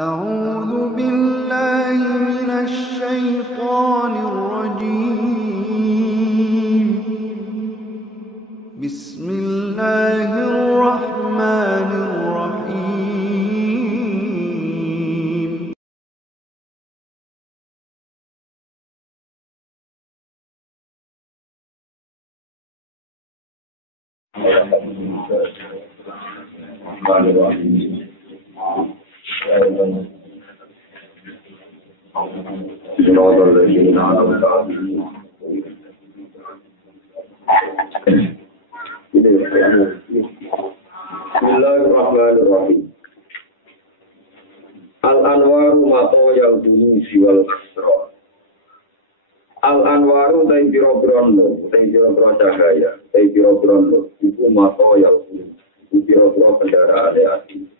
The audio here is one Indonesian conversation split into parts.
أعوذ بالله من الشيطان الرجيم بسم الله الرحمن الرحيم Bismillahirrahmanirrahim. Al-anwaru matoyal dunusi wal asra. Al-anwaru tay biro-birono, tay biro-biro cahaya, tay biro-birono, iku matoyal dunusi, iku biro-biro kendaraan hati.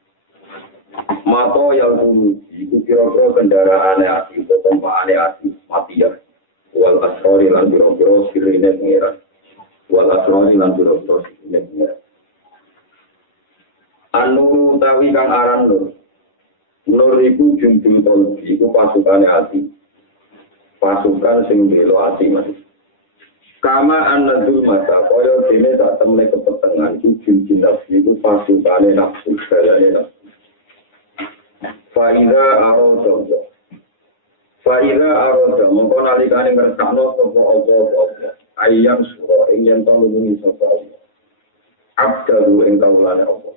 Matoyal dunusi, iku biro-biro kendaraan hati, potompaan hati, matiya. Wal asrori lan biro-biro sirine pengiran. Wal asrori lan biro-biro sirine pengiran. Anu tawi kang aran nur. Nur iku jumbul tolbi, iku pasukane ati. Pasukan sing belo ati mas. Kama annadul mata, kaya dene tak temne kepetengan iku jumbul nafsi, iku pasukane nafsu, balane nafsu. Fa'idha aroda, mongko nalikane ngertakno sapa apa-apa. Ayam sura, ingin tau lungi sapa Allah. Abdalu ing kaulane Allah.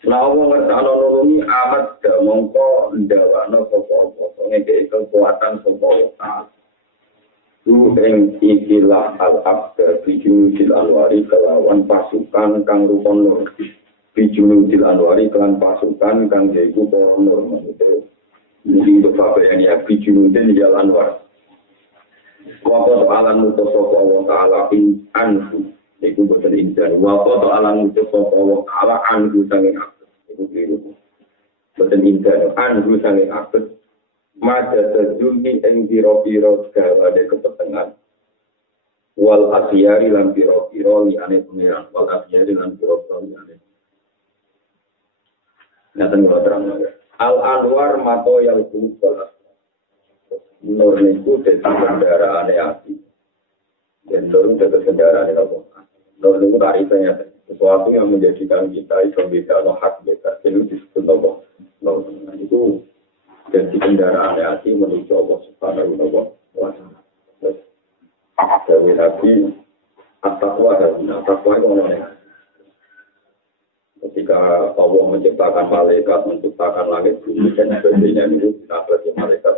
Nah, Allah ngertakno nulungi amat da mongko ndawakno sapa-apa, ngekeki kekuatan sapa Allah. Tu ing ikilah al-abda bijunudil anwari kelawan pasukan kang rupa nur. Bijunudil anwari kelan pasukan kang yaiku para nur maksudnya. Ini untuk bapak yang ya bijunudil jal anwar. Waqat alam mutus sapa Allah ta'ala in anhu. Iku boten indah. Waqat alam mutus sapa Allah ta'ala anhu sanging iku biru. Boten indah anhu sanging akut. Mada terjungi ing pira-pira segala kepetengan. Wal asiyari lan pira-pira liyane pengiran. Wal asiyari lan pira-pira liyane. Ngaten kula terang. Al-anwar mato yang kumpul. Nur niku dadi kendaraan ati. Dan nur dadi kendaraan apa? Nur niku tarifnya sesuatu yang menjadikan kita itu bisa hak kita. Itu disebut apa? Nur itu jadi kendaraan hati menuju Allah Subhanahu wa ta'ala. Dari Nabi at-taqwa itu namanya. Ketika Allah menciptakan malaikat, menciptakan langit bumi dan sebagainya itu kita belajar malaikat.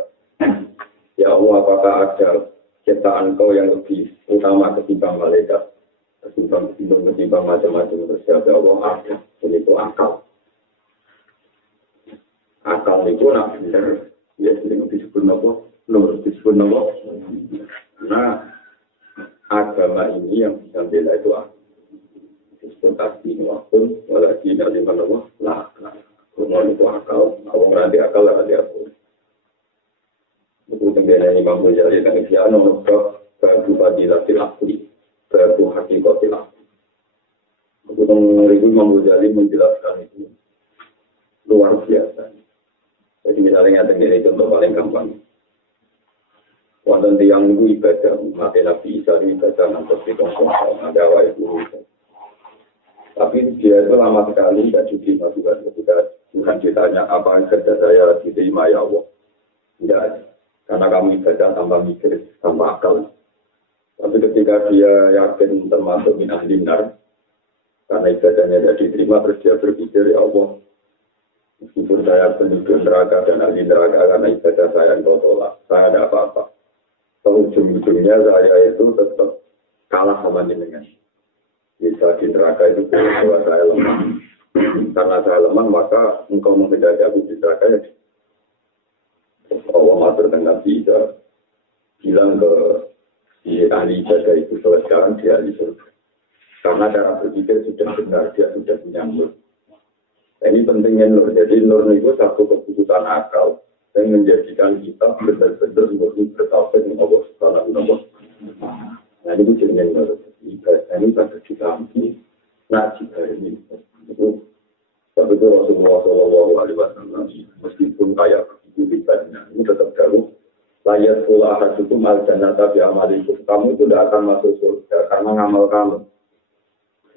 Ya Allah, apakah ada ciptaan Kau yang lebih utama ketimbang malaikat? Ketimbang macam-macam terus ya Allah ada. Ini itu akal. Akal itu nak benar, ya sering disebut nopo, nur disebut nopo. Karena agama ini yang bisa bela itu disebut tasbih wapun, walaupun dari mana nopo, lah, kalau itu akal, awang nanti akal lah dia pun. Buku tenggelam Imam Ghazali dan Isyana nomor baru fadilah tilakui, baru hakikat tilakui. Buku tenggelam Imam Ghazali menjelaskan itu luar biasa. Jadi misalnya ini contoh paling gampang. Wonten tiyang niku ibadah, mate Nabi Isa ibadah ngantos 7 tahun ada awal itu. Tapi dia itu lama sekali tidak cuci masukan ketika Tuhan ditanya apa kerja saya diterima ya Allah. Tidak, karena kamu ibadah tanpa mikir, tanpa akal. Tapi ketika dia yakin termasuk min ahli nar, karena ibadahnya tidak diterima, terus dia berpikir ya Allah. Meskipun saya penduduk neraka dan ahli neraka karena ibadah saya yang tolak, saya ada apa-apa. Ujung-ujungnya saya itu tetap kalah sama jenengan. Bisa di neraka itu bahwa saya lemah. Karena saya lemah maka engkau menghindari aku di neraka ya. Allah matur dengan bisa bilang ke si ahli ibadah itu sekarang dia ahli surga. Karena cara berpikir sudah benar, dia sudah punya nur. Ini pentingnya nur. Jadi nur itu satu keputusan akal yang menjadikan kita benar-benar bertauhid dengan Allah Subhanahu wa ta'ala. Nah ini jenenge nur. Ibadah ini pada dikampi, nah jika ini itu sebetulnya Rasulullah SAW mesti kayak begitu ibadahnya. Ini tetap jauh. Layar pula hajukum al-jannata bi'amalikum. Kamu itu tidak akan masuk surga karena ngamal kamu.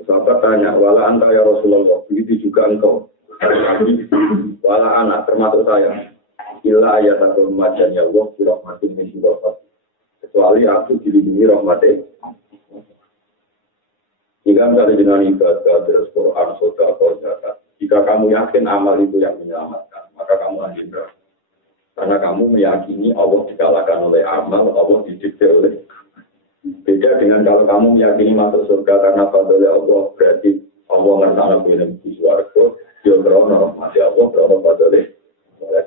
Sahabat tanya, wala anta ya Rasulullah, begitu juga engkau. Wala anak, termasuk saya. Illa ayat atau remajan ya Allah, birahmatin min surafat. Kecuali aku dilindungi rahmatnya. Jika anda dengan ibadah, terus Quran, soda, atau zakat. Jika kamu yakin amal itu yang menyelamatkan, maka kamu anjing. Karena kamu meyakini Allah dikalahkan oleh amal, Allah didikte oleh. Beda dengan kalau kamu meyakini masuk surga karena fadlnya Allah, berarti Allah ngertana punya di suarga, dia berono rahmat Allah, berono fadlnya.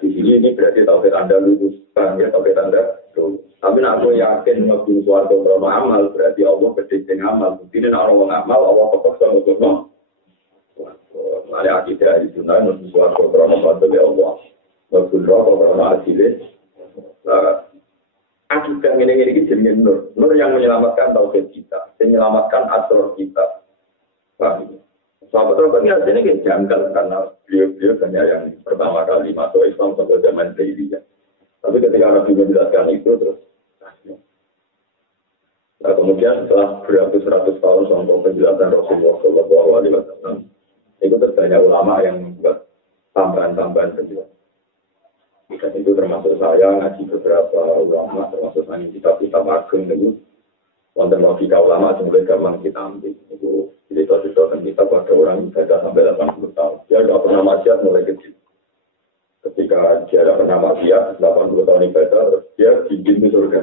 Di sini ini berarti tauhid Anda lulus, ya tauhid Anda lulus. Tapi nak aku yakin mlebu suarga berono amal, berarti Allah berdikte amal. Bukti nek orang amal, Allah tetap sama berono. Ada akidah di sunnah mlebu suarga berono fadlnya Allah. Berkurang beberapa hasilnya. Akidah ini jenis nur yang menyelamatkan tauhid kita, menyelamatkan asrar kita. Sahabat ini hasilnya kayak janggal karena beliau hanya yang pertama kali masuk Islam sampai zaman jahiliyah. Tapi ketika Nabi menjelaskan itu terus. Nah, kemudian setelah beratus-ratus tahun sampai penjelasan Rasulullah SAW, itu terbanyak ulama yang membuat tambahan-tambahan penjelasan. Dan itu termasuk saya ngaji beberapa ulama, termasuk saya kitab-kitab ageng itu. Wonten logika ulama sebenarnya gampang kita ambil. Itu cerita-cerita tentang kita pada orang ibadah sampai 80 tahun. Dia tidak pernah maksiat mulai kecil. Ketika dia tidak pernah maksiat, 80 tahun ibadah, terus dia dibimbing ke surga.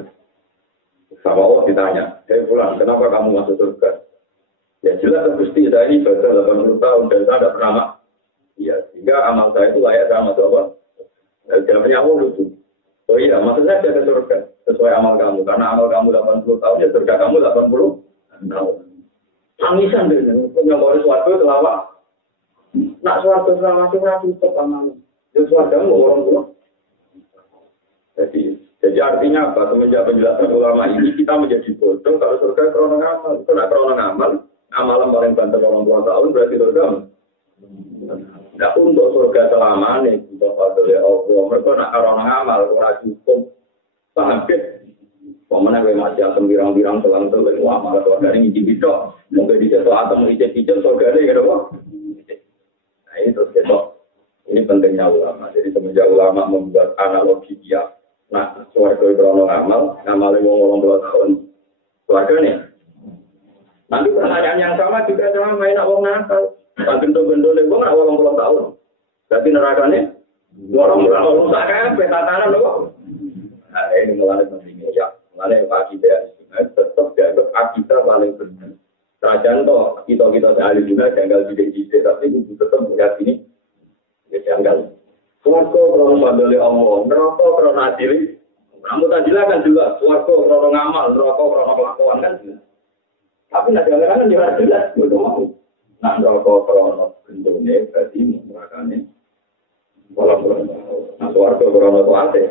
Sama Allah ditanya, hei pulang, kenapa kamu masuk surga? Ya jelas, Gusti, saya ini ibadah 80 tahun dan saya tidak pernah maksiat. Ya, sehingga amal saya itu layak sama Allah. Jawabannya Allah lucu. Oh iya, maksudnya dia ke surga sesuai amal kamu. Karena amal kamu 80 tahun, ya surga kamu 80 tahun. Tangisan deh, yang baru suatu selama. Nak suatu selama itu cukup amal. Ya surga kamu orang tua. Jadi artinya apa? Semenjak penjelasan ulama ini kita menjadi bodoh kalau surga krono ngamal. Itu nak krono ngamal, amalan paling banter orang tua tahun berarti surga. Nah untuk surga selamanya, untuk fadlnya Allah, mereka nak karena ngamal, kurang cukup, sampai pemenang masih atom birang-birang selang-selang, wah malah surga ini ngijik-ngijik, mungkin di jatuh atom ngijik-ngijik, surga ini gitu kok. Nah ini terus besok, ini pentingnya ulama, jadi semenjak ulama membuat analogi dia, nah surga itu krono ngamal, ngamalnya ngomong 2 tahun, surga nih. Nanti pertanyaan yang sama juga sama main nak wong nakal. Tak bentuk-bentuk gue nggak orang 20 tahun. Berarti nerakanya orang rusak petatanan loh. Nah ini mulai pentingnya ya. Mulai akidah tetap dianggap akidah paling benar. Kerajaan toh kita sehari juga janggal tidak tapi itu tetap meyakini janggal. Suwargo krono fadli Allah, neraka krono adili. Kamu tadi lah kan juga suwargo krono ngamal, neraka krono kelakuan kan. Tapi nak jangan jelas betul mau. Nah, rokok krono bentuknya berarti menggunakannya walaupun nah suarga krono itu ada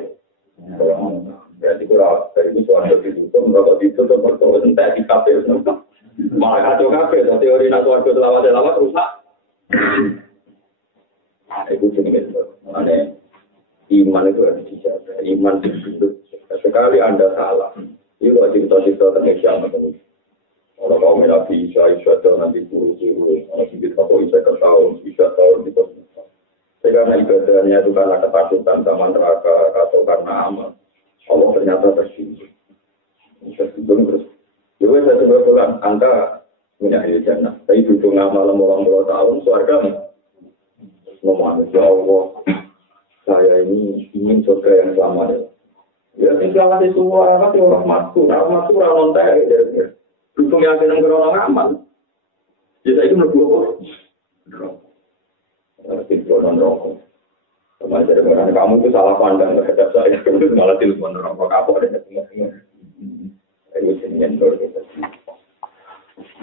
berarti kurang dari itu suarga ditutup merokok ditutup bertemu entek di kafe malah kacau kafe teori nak suarga selawat rusak itu jenis makanya iman itu harus dijaga iman itu sekali Anda salah itu cerita-cerita tentang kiamat orang kaum Nabi Isa nanti buru-buru, orang sedikit apa Isa tahun di kosmos. Karena ibadahnya itu karena ketakutan sama neraka atau karena amal, Allah ternyata tersinggung. Tersinggung terus. Jadi saya coba pulang, Anda punya jannah, tapi butuh ngamal orang 20 tahun, suarga ngomong, ya Allah, saya ini ingin surga yang selamat. Ya, ini selamat itu rahmatku, rahmatku ya. Dukung yang senang berono ngamal. Jadi itu menurut telepon rokok. Sama jadi orang kamu itu salah pandang terhadap saya. Kamu malah telepon rokok kapok dan semua. Itu jenis kita.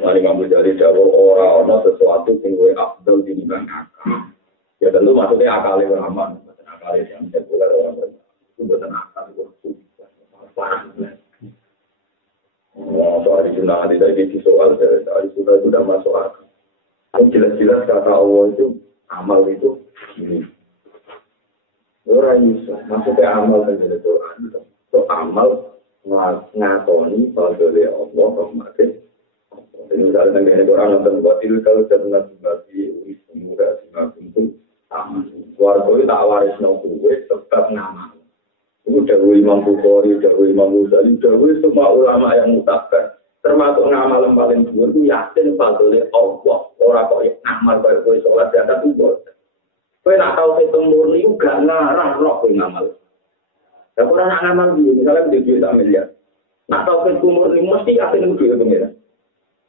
Mari ngambil dari jauh orang sesuatu yang gue abdul di bangga. Ya tentu maksudnya akalnya beraman, akalnya yang sekuler orang itu bukan akal itu parah. Soal di jurnal tidak soal sudah masuk akal. Jelas-jelas kata Allah itu amal itu ini. Orang iso, maksudnya amal dengan Quran. So amal ngakoni fadlile Allah rahmate. Ini misalnya dengan Quran nonton batil kalau jangan berarti istimewa untuk amal. Warga itu tak waris nopo tetap ngamal. Udah Imam Bukhari, udah Imam Ghazali, udah semua ulama yang mutabak. Termasuk ngamal yang paling dua itu yakin fadlile Allah. Orang kok ngamal kaya kowe salat zakat itu. Kowe nak tau hitung murni gak ngarang roh kowe ngamal. Ya ora nak ngamal iki, misalnya di duit miliar. Nak tau hitung murni mesti yakin duit pengira.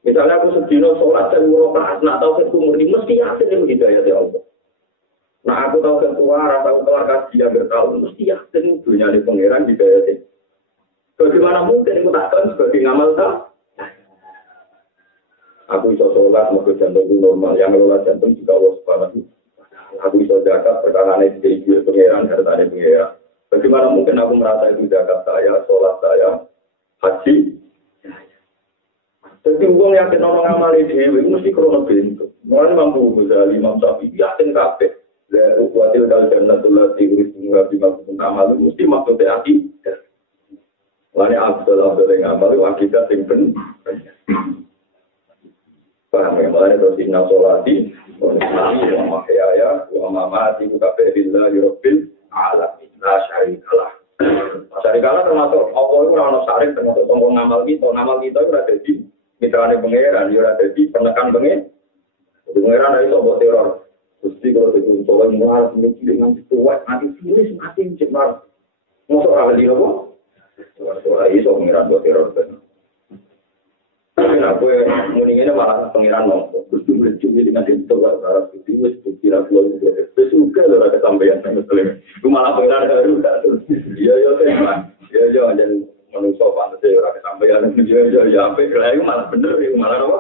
Misalnya aku sedino salat 1000 rakaat, nak tau hitung murni mesti yakin itu hidayah dari Allah. Nah aku tahu ketua, tahu keluar kaji yang bertahun, mesti yakin dunia di pengiran hidayah dari. Bagaimana mungkin aku takkan sebagai ngamal tak? Aku bisa sholat, mau jantung normal, yang ngelola jantung juga Allah Subhanahu. Aku bisa zakat, perkara dari pengeran, harta dari pengeran. Bagaimana mungkin aku merasa itu zakat saya, sholat saya, haji? Jadi uang yakin orang amal ini, mesti krono bentuk. Mulai mampu Ghazali, Imam Syafi'i, yakin kabeh. Watil kal jannatul lati urismuha bima kuntum ta'malun, mesti maksudnya akidah. Lani abdul yang amal akidah sing bener. Paham ya, mulai terus inna sholati wa nuslati wa mahyaya wa mamati kabeh lillahi rabbil alamin la syarikalah. Syarikalah termasuk apa itu ora ono syarik termasuk tonggo ngamal kita ora dadi mitrane pangeran, ora dadi penekan pangeran. Pangeran iso mbok teror. Gusti kalau dikumpulkan mual mikir dengan kuat nanti tulis mati cemar. Mosok ora di nopo? Ora iso pangeran mbok teror ben. Kenapa mendingannya malah pengiran nopo? Cuma dengan itu arah itu kira pulau itu juga loh ada sampeyan betul. Itu malah pengiran baru dah. Iya teman. Iya dan manusia pantas orang sampeyan iya sampai itu malah bener itu malah apa?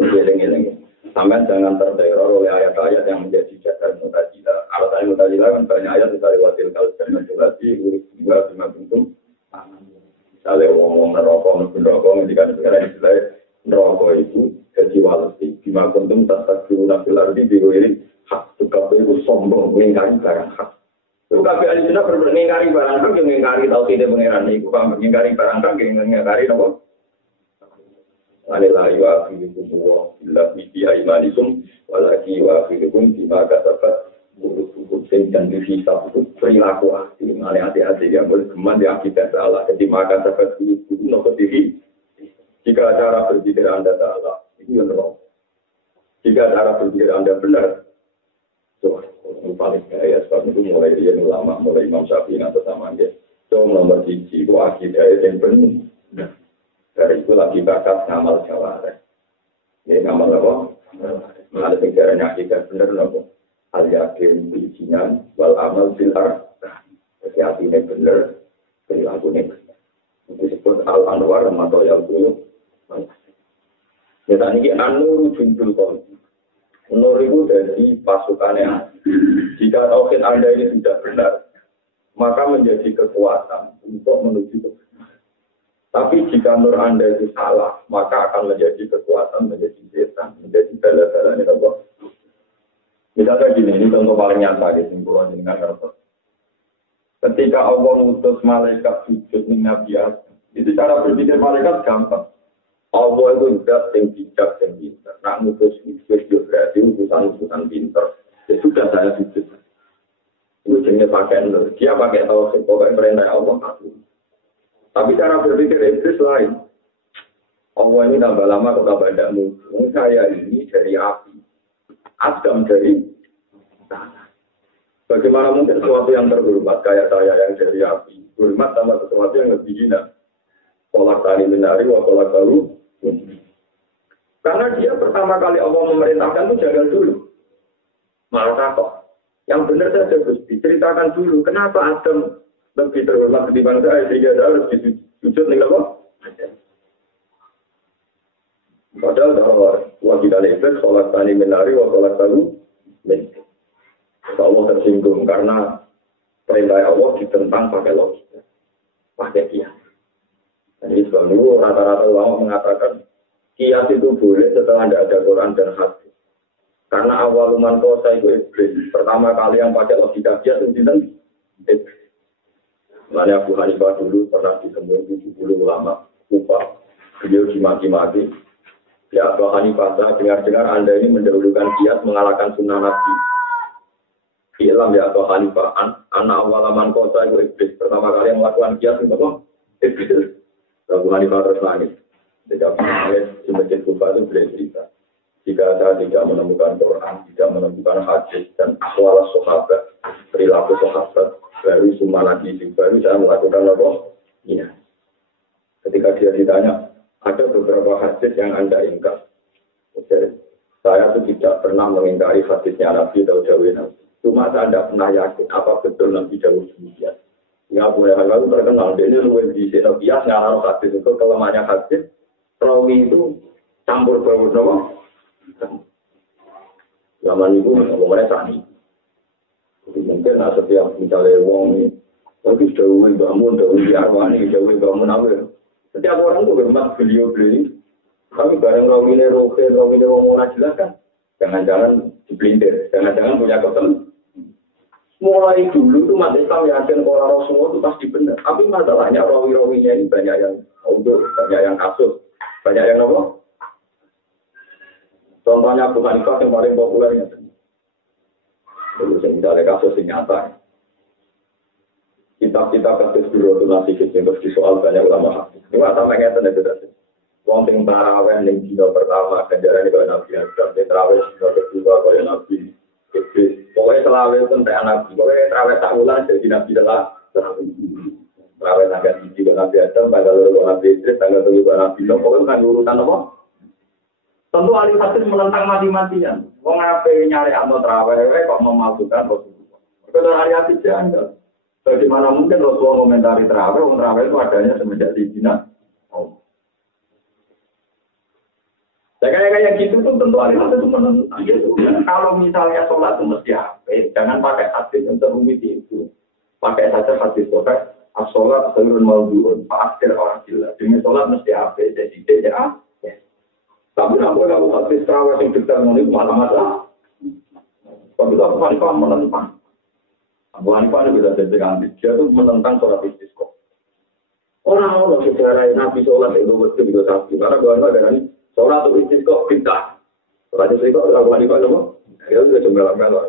Geleng-geleng. Sampai jangan terteror oleh ayat-ayat yang menjadi dasar mutazilah. Alasan mutazilah kan banyak ayat dari watil kalsan mutasi urus juga bima kuntum. Misalnya ngomong neraka, ketika negara Israel neraka itu jadi walasi. Bima kuntum tak guna pilar di biru ini hak tukar itu sombong mengingkari barang hak. Tukar ahli sunnah mengingkari barang hak yang mengingkari tahu tidak mengeran itu kan mengingkari barang hak yang mengingkari apa? Anilah yuafikum wa illa bi imanikum walaki yuafikum bima kasabat buruk-buruk dan dihisab itu perilaku hati hati yang boleh keman di akibat salah jadi maka sahabat buruk nopo diri jika cara berpikir anda salah itu yang wrong jika cara berpikir anda benar so paling kaya sebab itu mulai dia ulama mulai Imam Syafi'i atau sama dia so nomor 1 itu akidah yang benar. Dari itu lagi bakat ngamal jawara. Ini ngamal apa? Ada negaranya akidah benar nopo. Al yakin bijinan wal amal bilar. Jadi hatinya benar, perilakunya benar. Itu disebut al anwar atau yang dulu. Jadi ini an-nur junjul kon. Nur itu dari pasukannya. Jika tauhid Anda ini sudah benar, maka menjadi kekuatan untuk menuju ke. Tapi jika nur Anda itu salah, maka akan menjadi kekuatan, menjadi setan, menjadi bala-bala ini apa? Misalnya gini, ini contoh paling nyata di simpulan dengan apa? Ketika Allah mengutus malaikat sujud di Nabi Adam, itu cara berpikir malaikat gampang. Allah itu zat yang bijak, yang pintar. Nak mengutus itu berarti utusan pintar. Ya sudah saya sujud. Itu jenisnya pakai nur. Dia pakai tauhid, pokoknya perintah Allah satu. Tapi cara berpikir iblis lain. Allah ini tambah lama atau tambah tidak mungkin. Saya ini dari api. Adam dari tanah. Bagaimana mungkin sesuatu yang terhormat kayak saya yang dari api. Hormat sama sesuatu yang lebih hina. Kolak tali menari, kolak baru. Karena dia pertama kali Allah memerintahkan itu jaga dulu. Malah takut. Yang benar saja Gusti. Ceritakan dulu. Kenapa Adam lebih terhormat ketimbang saya sehingga saya harus disujud nih apa? Padahal kalau wajib alifat sholat tani menari wa sholat talu menari. Allah tersinggung karena perintah Allah ditentang pakai logika, pakai kias. Jadi sebab itu rata-rata ulama mengatakan kias itu boleh setelah tidak ada Quran dan hadis. Karena awal man kosa itu iblis. Pertama kali yang pakai logika dia itu iblis. Lalu Abu Hanifah dulu pernah ditemui 70 ulama Kufah. Beliau dimaki-maki. Ya Abu Hanifah, saya dengar-dengar Anda ini mendahulukan kias mengalahkan sunnah Nabi. Ilham ya Abu Hanifah, anak awal man kosa itu iblis. Pertama kali yang melakukan kias itu apa? Iblis. Abu Hanifah terus nangis. Jadi Abu Hanifah di Masjid Kufah itu beliau cerita. Jika saya tidak menemukan Quran, tidak menemukan hadis dan akwal sahabat, perilaku sahabat, baru semua lagi baru saya melakukan apa? Iya. Ketika dia ditanya, ada beberapa hadis yang Anda ingkar. Jadi, saya itu tidak pernah mengingkari hadisnya Nabi atau Dawei Nabi. Cuma saya tidak pernah yakin apa betul Nabi Dawei demikian. Nggak boleh hal itu terkenal. Dia ini luwes di sini bias ngarang hadis itu kelemahannya hadis. Rawi itu campur baur nama. Zaman itu ngomongnya tani. Jadi mungkin setiap misalnya wong itu jauhin bangun, jauhin diarwani, jauhin bangun awal. Setiap orang itu bermat beliau ini. Tapi bareng rawine roke, rawine wong ora jelas kan. Jangan-jangan dipelintir, jangan-jangan punya kesel. Mulai dulu tuh umat Islam yakin kalau Rasulullah itu pasti benar. Tapi masalahnya rawi-rawinya ini banyak yang untuk, banyak yang kasus, banyak yang apa? Contohnya Abu Hanifah yang paling populernya. Dulu saya misalnya kasus yang nyata. Kitab-kitab kasus dulu itu masih terus disoal banyak ulama hadis. Ini masa mengenai itu. Wong sing tarawih ning dina pertama ganjaran kaya Nabi Adam, tarawih dina kedua kaya Nabi Idris. Pokoknya selawe itu entek Nabi. Pokoknya tarawih tak ulang jadi Nabi adalah tarawih tanggal 1 kaya Nabi Adam, tanggal 2 kaya Nabi Idris, tanggal 3 kaya Nabi Nuh. Pokoknya kan urutan apa? Tentu ahli hadis menentang mati-matian. Wong ape nyari amno tarawih kok memalsukan Rasulullah. Kalau ahli hadis jangan. Bagaimana mungkin Rasulullah komentari tarawih? Wong tarawih itu adanya semenjak di Cina. Kayak gitu tuh tentu ahli hadis itu menentang. Kalau misalnya sholat itu mesti apa? Jangan pakai hadis yang terumit itu. Pakai saja hadis pakai as-sholat seluruh maudu'un. Fa'akhir orang jelas. Dengan sholat mesti apa? Jadi tidak. Tapi namun kalau hadis tarawih yang kita mengenai masalah. Kalau kita Abu Hanifah menentang. Abu Hanifah ini bisa jadi dia itu menentang sholat istisqa. Orang-orang sejarah Nabi sholat itu betul juga sapi. Karena Abu Hanifah ini sholat itu istisqa kita. Sholat istisqa Abu Hanifah itu dia sudah jumlah-jumlah.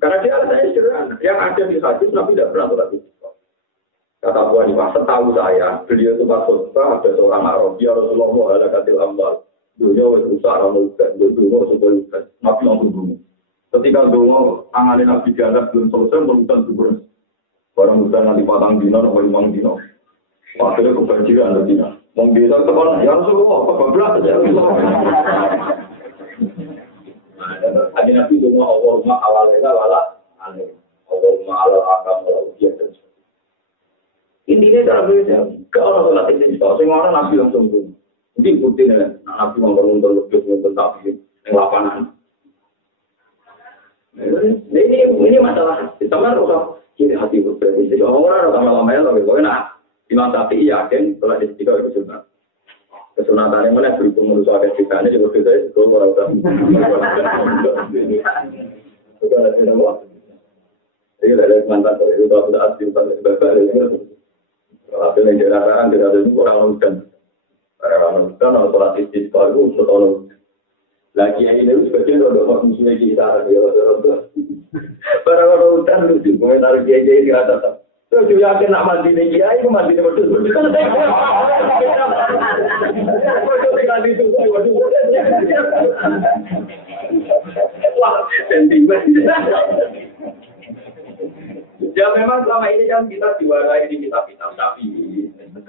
Karena dia ada sederhana. Yang ada di hadis Nabi tidak pernah sholat istisqa. Kata Abu Hanifah, setahu saya beliau itu pas khutbah ada seorang Arab. Ya Rasulullah ada katil amal. Dunia berusaha orang muda, dunia sebagai muda, Nabi langsung bunuh. Ketika dunia tangan Nabi diadap belum selesai, merupakan kubur. Barang muda nanti patang dino, atau 5 dino. Akhirnya kebanjiran ada dino. Mengbilang teman, ya Rasulullah, apa berat saja. Hanya Nabi dunia Allahumma awalnya wala aneh. Allahumma ala akam wala ujian dan sebagainya. Intinya dalam dirinya, ke orang sholat ini, kalau semua orang Nabi langsung bunuh. Mungkin buktinya, Nabi membangun lebih Nabi yang lapangan. Ini masalah. Ditambah rasa kiri hati berbeda. Jadi orang lama-lama lebih boleh Imam Syafi'i yakin setelah istiqomah itu sunat. Kesunatan yang mana berhubung menurut ada kita ini juga beda itu orang tahu. Itu ada yang nama. Jadi ada mantan itu kalau sudah asli pada sebab itu. Kalau ada yang jarang tidak ada orang hutan. Orang hutan atau sholat istiqomah itu untuk orang. Lagi yang ini sebagian untuk musuhnya kita ya orang. Para orang hutan itu komentar dia di atas. Terus juga yakin nak mandi nih kiai, itu mandi betul. Wah, sentimen. Ya memang selama ini kan kita diwarai di kitab-kitab tapi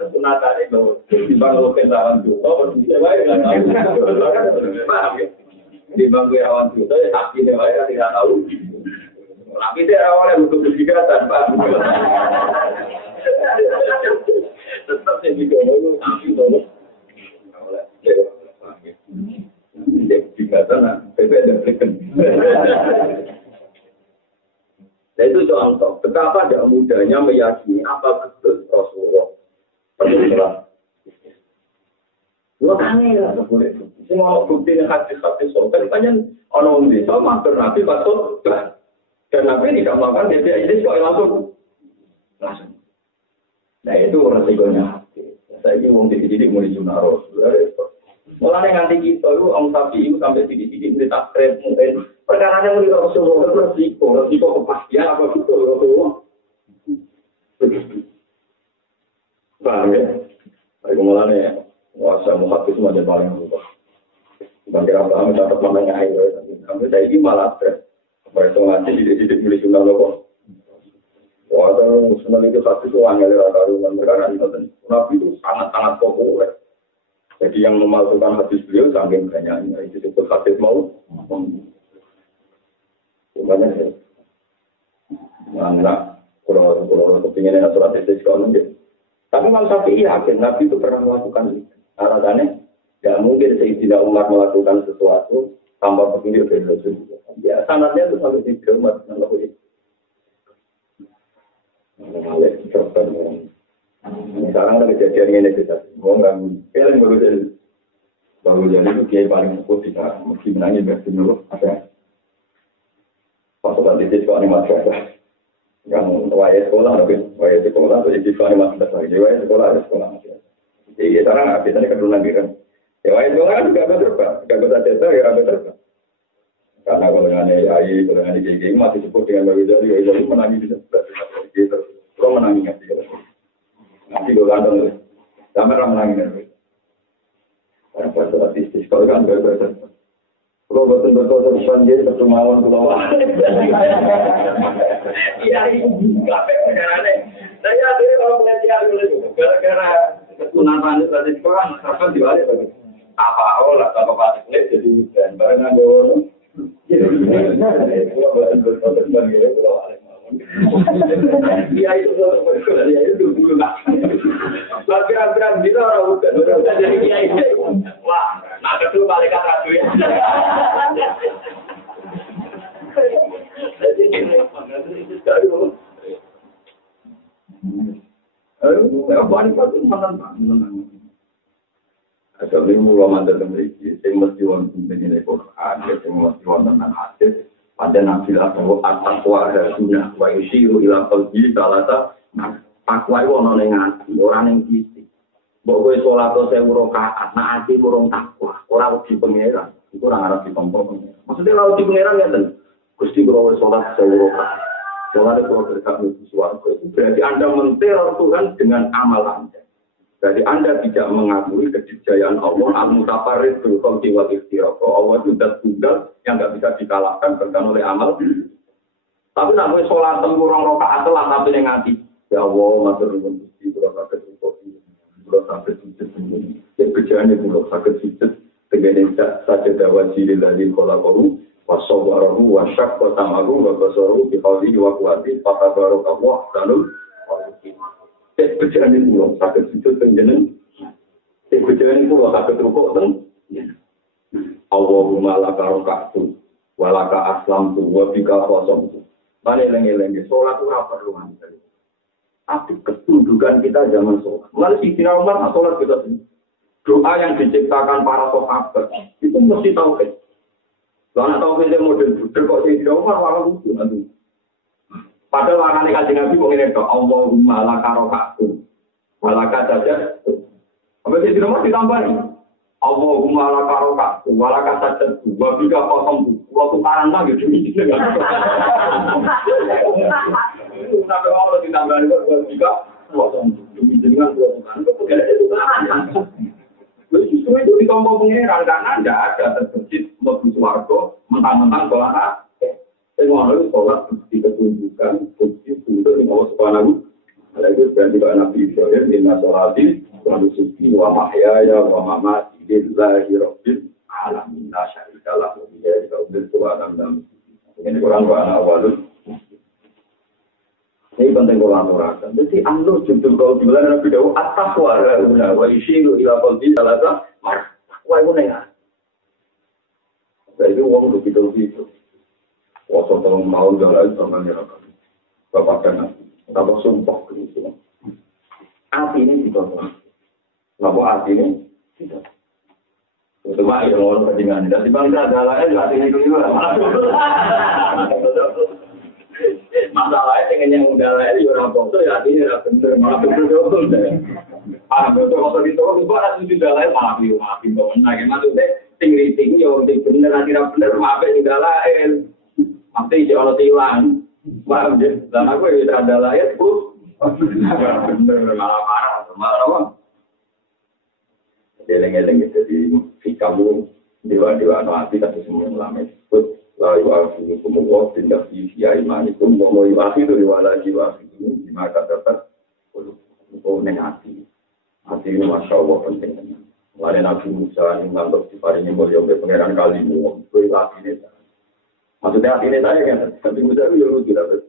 kesunatan itu di bangku kesawan juga, di bangku awan juga, tapi dia tidak tahu. Tapi dia awalnya butuh berjigatan, Pak. Tetap saya juga dulu, tapi dulu. Awalnya, dia berjigatan, tapi ada berikan. Nah itu contoh, betapa tidak mudahnya meyakini apa betul Rasulullah. Pertama. Lo aneh lah boleh. Semua bukti hati-hati sopan banyak orang di sama berarti patut dan Nabi tidak makan dia ini kok langsung. Nah itu resikonya. Saya ini mau dididik mulai junaros. Mulai nganti kita itu orang sapi itu sampai dididik mulai takret mungkin perkara yang mulai Rasulullah resiko kepastian apa gitu Rasulullah. Paham ya? Baik mulai wasa muhafis macam paling lupa. Bagi apa kami tetap namanya air. Kami saya ini malah stres. Supaya itu ngaji dididik mulai junaros kok. Wah, sebenarnya itu satu itu angel rata-rata perkara itu. Nabi itu sangat-sangat populer. Jadi yang memasukkan hadis beliau saking banyaknya itu disebut hadis mau. Gimana sih? Mana kalau kepinginnya surat hadis kalau mungkin. Tapi Imam Syafi'i yakin Nabi itu pernah melakukan itu. Alasannya tidak mungkin Sayyidina Umar melakukan sesuatu tanpa petunjuk dari Rasulullah. Ya sanadnya itu sampai 3 umat melakukan itu. Sekarang ada kejadian ini kita, mau nggak film baru jadi itu kiai paling sepuh kita mesti menangis berarti dulu ada pasukan titik soal masyarakat yang wajib sekolah atau jadi soal masyarakat wajib sekolah jadi sekarang kita ini keturunan kita ya wajib sekolah juga ada terbang kalau kita cetak ya ada terbang karena kalau dengan AI kalau dengan kiai masih sebut dengan baru jadi menangis bisa kalau menangis nanti gue kandung, kamera menangis. Karena statistik kalau kan berbeda. Kalau betul-betul terus jadi pertemuan pulau. Iya itu kafe benerannya. Saya akhirnya kalau pengajian dulu gara-gara ketunaran statistik kan masyarakat diwali bagi apa awal atau apa pasif jadi dan barengan dulu. Jadi kalau betul-betul bagi pulau. Iya itu dulu lah. Berapa kita orang udah jadi kiai. Wah, nah itu balik ke radio ya. Balik itu mantan. Asal ini ulama dalam ini, saya mesti wanita dengan Al-Quran, saya mesti wanita dengan hadis. Pada nabi atau at-taqwa sunnah wa yusiru ila qalbi salasa takwa itu ono ning ati ora ning fisik mbok kowe salat 1000 rakaat nek ati kurang takwa ora wedi pangeran iku ora arep ditompo maksudnya ora wedi pangeran ngeten Gusti kula salat 1000 rakaat salat kula berkah nuju swarga berarti Anda mentir Tuhan dengan amal Anda. Jadi Anda tidak mengakui kejayaan Allah al-mutafarrid bil khalqi wal ikhtiyar. Allah itu zat tunggal yang enggak bisa dikalahkan bahkan oleh amal. Tapi nek kowe salat 10 rakaat telah tapi ning ati. Ya Allah, matur nuwun Gusti kula saged ruku. Kula saged sujud ini. Kejayaan kula saged sujud dengan saja dawajil dari khalaqahu wa sawwarahu wa syaqqa tamahu wa basaruhu bi qawlihi wa quwwati fa tabarakallahu tanul Kejadian itu loh, sakit sujud tenjenan. Kejadian itu loh, sakit rukuk tenjenan. Allahumma laka roka'tu, walaka aslamtu, wabika khosomtu. Mana lengi-lengi, sholat itu apa perluan? Tapi ketundukan kita zaman sholat. Lalu Sayyidina Umar, sholat kita sini. Doa yang diciptakan para sahabat, itu mesti tauhid. Karena tauhid yang model budel, kok Sayyidina Umar, walau itu nanti. Padahal warnanya kajian Nabi mengini doa Allahumma laka roka'tu walaka saja. Apa sih di rumah ditambahin? Allahumma laka roka'tu walaka saja. Wabika kosong waktu karang lagi demi sampai Allah ditambahin wabika kosong demi dengan waktu karang. Itu kan justru itu ditombol pengeran karena tidak ada terbesit lebih suarga mentang-mentang sholat. Semua orang sholat bukti ketundukan, bukti untuk Allah Subhanahu. Itu berarti Pak Nabi Ibrahim inna sholati wa nusuki wa mahyaya wa mamati lillahi rabbil alamin la syarika lahu wa bidzalika umirtu wa ana minal muslimin. Ini Quran wa ana awwalul. Ini penting Quran aturakan. Jadi anu judul kalau dibilang Nabi Dawud at-taqwa wa yushiru ila qalbi salasa mar. Wah itu nih. Jadi uang begitu. Waktu tahun mau jalan sama nyerakan. Bapak dan Bapak sumpah gitu. Hati ini ditolong. Kenapa hati ini tidak? ya orang ketinggalan. Jadi bang adalah hati ini juga. Masalahnya dengan yang udah lain orang foto ya hati ini bener malah bener. Betul waktu itu ada sudah lain maafin temen. Nah maksudnya ting yo bener bener maafin udah lain. Mati kalau hilang. Paham ya? Dan aku ya ada lain terus. Bener malah parah malah apa? Eleng-eleng jadi kamu dewa-dewa nanti tapi semua lama ikut lalu aku kemudian tindak via iman itu mau ibadah itu diwala jiwa itu maka dapat untuk negati hati ini masya Allah penting kemarin Nabi Musa yang nganggap di parinya mulia oleh pangeran kalimu itu hati ini maksudnya hati ini tadi kan Nabi Musa itu lucu dapat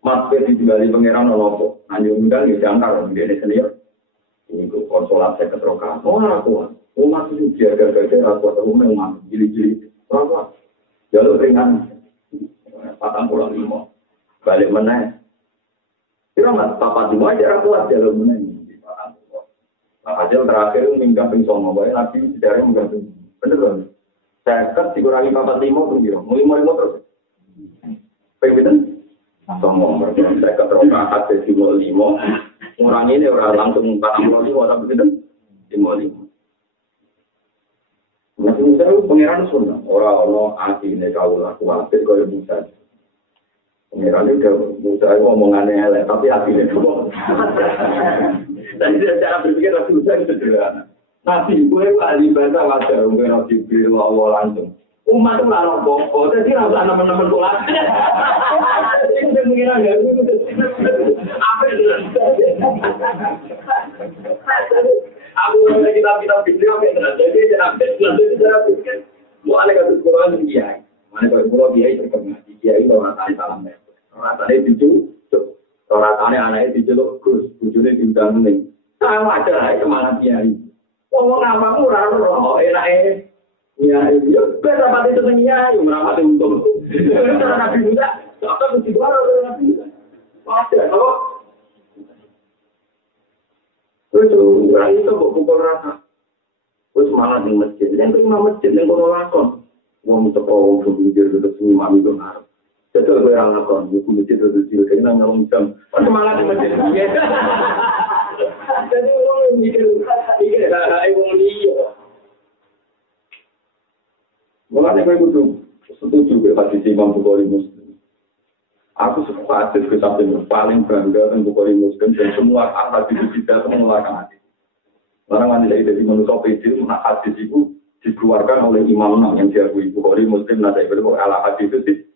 mas di tinggali pangeran Allah hanya undang di jangkar di sini ini konsolat saya keterokan. Aku masih jaga-jaga aku atau memang jili-jili. Apa? Jalur ringan. 45. Balik mana? Kira nggak papa cuma aja aku aja jalur mana ini. Nah, hasil terakhir minggat pingsan mau bayar lagi dari minggat. Bener kan? Saya kat dikurangi 45 tuh dia. Mau 55 terus. Pengen? Sama saya keterokan hati 55. Orang ini orang langsung 45 tapi tidak 55. Masih Musa itu pangeran sunnah. Orang hati ini kau laku hati kau yang Musa. Pangeran itu Musa itu omongannya elek tapi hati ini kau. Dan cara berpikir Nabi Musa itu sederhana. Nabi gue ahli bahasa wajar mungkin Nabi Jibril Allah langsung. Umat itu larang pokok, jadi rasa teman-teman sholat. Itu pengiran ya, apa itu? Aku mulai kita pikir apa yang terjadi, jadi cara pikir, mau ada kasus Quran di Kiai, mana kalau Pulau Kiai terkenal di Kiai orang tadi salamnya, orang tadi cucu, orang tadi anaknya cucu Gus, cucunya diundang nih, sama aja ya malah Kiai. Ngomong apa murah loh, enak ya, berapa itu menyanyi, berapa itu untung. Cara Nabi Musa, apa mesti baru dari Nabi Musa? Wajar, kalau itu orang itu kok pukul rata, terus malah di masjid, yang terima masjid, yang kono lakon, uang teko berpikir terus imam itu harus. Jadi kalau orang lakon, buku masjid itu kecil, kena ngomong jam, terus malah di masjid. Jadi orang mikir, orang dia. Mulanya saya setuju dengan hadis Imam Bukhari Muslim. Aku suka hadis ke samping paling bangga dengan Bukhari Muslim dan semua hadis itu tidak mengeluarkan hadis. Orang yang dari manusia pedil, hadis itu dikeluarkan oleh Imam yang diakui Bukhari Muslim. Nanti itu ala hadis itu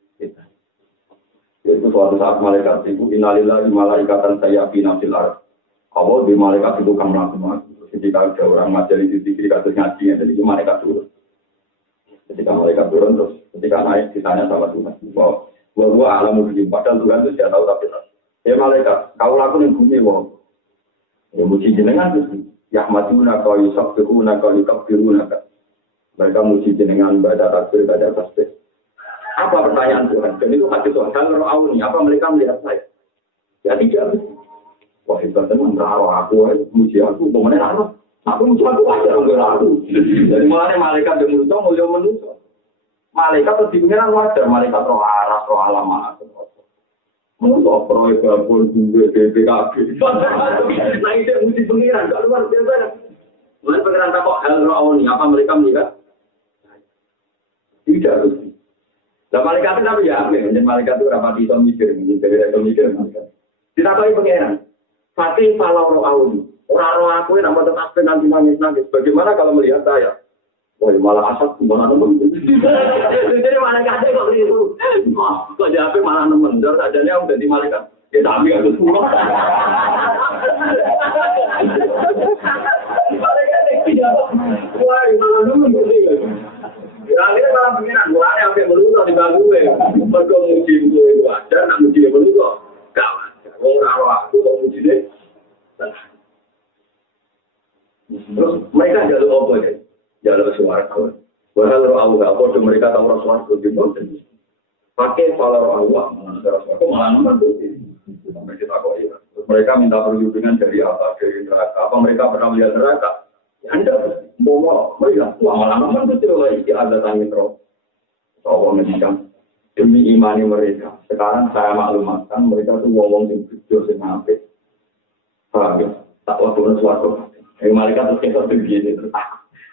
yaitu suatu saat malaikat itu innalillahi malaikatan sayyafina fil ardh. Allah di malaikat itu kan melakukan. Ketika ada orang majelis di kasus ngaji, jadi malaikat turun. Ketika mereka turun terus, ketika naik ditanya sama Tuhan, bahwa alam begini, padahal Tuhan itu sudah tahu tapi tak. Ya malaikat, kau lakukan yang bumi, wah, ya muji jenengan terus, yahmaduna kau yusabdihuna kau yukabiruna. Mereka muji jenengan baca tasbih. Apa pertanyaan Tuhan? Dan itu hati Tuhan, kalau awal apa mereka melihat saya? Ya tidak. Wah hebat teman, merah aku, muji aku, bagaimana aku? Aku cuma wajar untuk aku. Jadi malaikat yang menusuk, mulia menusuk. Malaikat itu dipengeran wajar, malaikat roh aras, roh alam aku. Menusuk proyek gabung juga BPKB. Nah itu yang mesti pengiran, kalau luar biasa. Mulai pengiran tak kok hal roh ini, apa mereka melihat? Tidak. Nah malaikat itu apa ya? Malaikat itu rapat itu mikir, malaikat. Tidak tahu pengiran. Fatih falau roh awal. Orang-orang aku yang nampak asli nanti nangis. Bagaimana kalau melihat saya? Wah, malah asap gimana nemen? Jadi malaikat kok begitu? Kok di HP malah nemen? Terus adanya udah di malaikat. Ya tapi harus pulang. Malaikat tidak. Wah, malah nemen begitu. Ya akhirnya malah pengiran. Mulanya sampai melusuk di bangku ya. Mereka muji itu wajar, nak muji dia melusuk. Gak wajar. Orang-orang aku kok muji deh. Terus mereka jalur apa ya? Jalur suaraku. Padahal roh Allah apa? Mereka tahu roh suaraku juga. Pakai kalau roh Allah, suaraku malah membantu. Sampai kita kok ya. Mereka minta perlindungan dari apa? Dari neraka. Apa mereka pernah melihat neraka? Ya anda Bawa mereka lama-lama itu lagi ada tanggung jawab. Allah menjadikan demi imani mereka. Sekarang saya maklumatkan mereka tuh ngomong yang jujur yang apik. Paham ya? Tak waktu sesuatu. Mereka terus kita begini.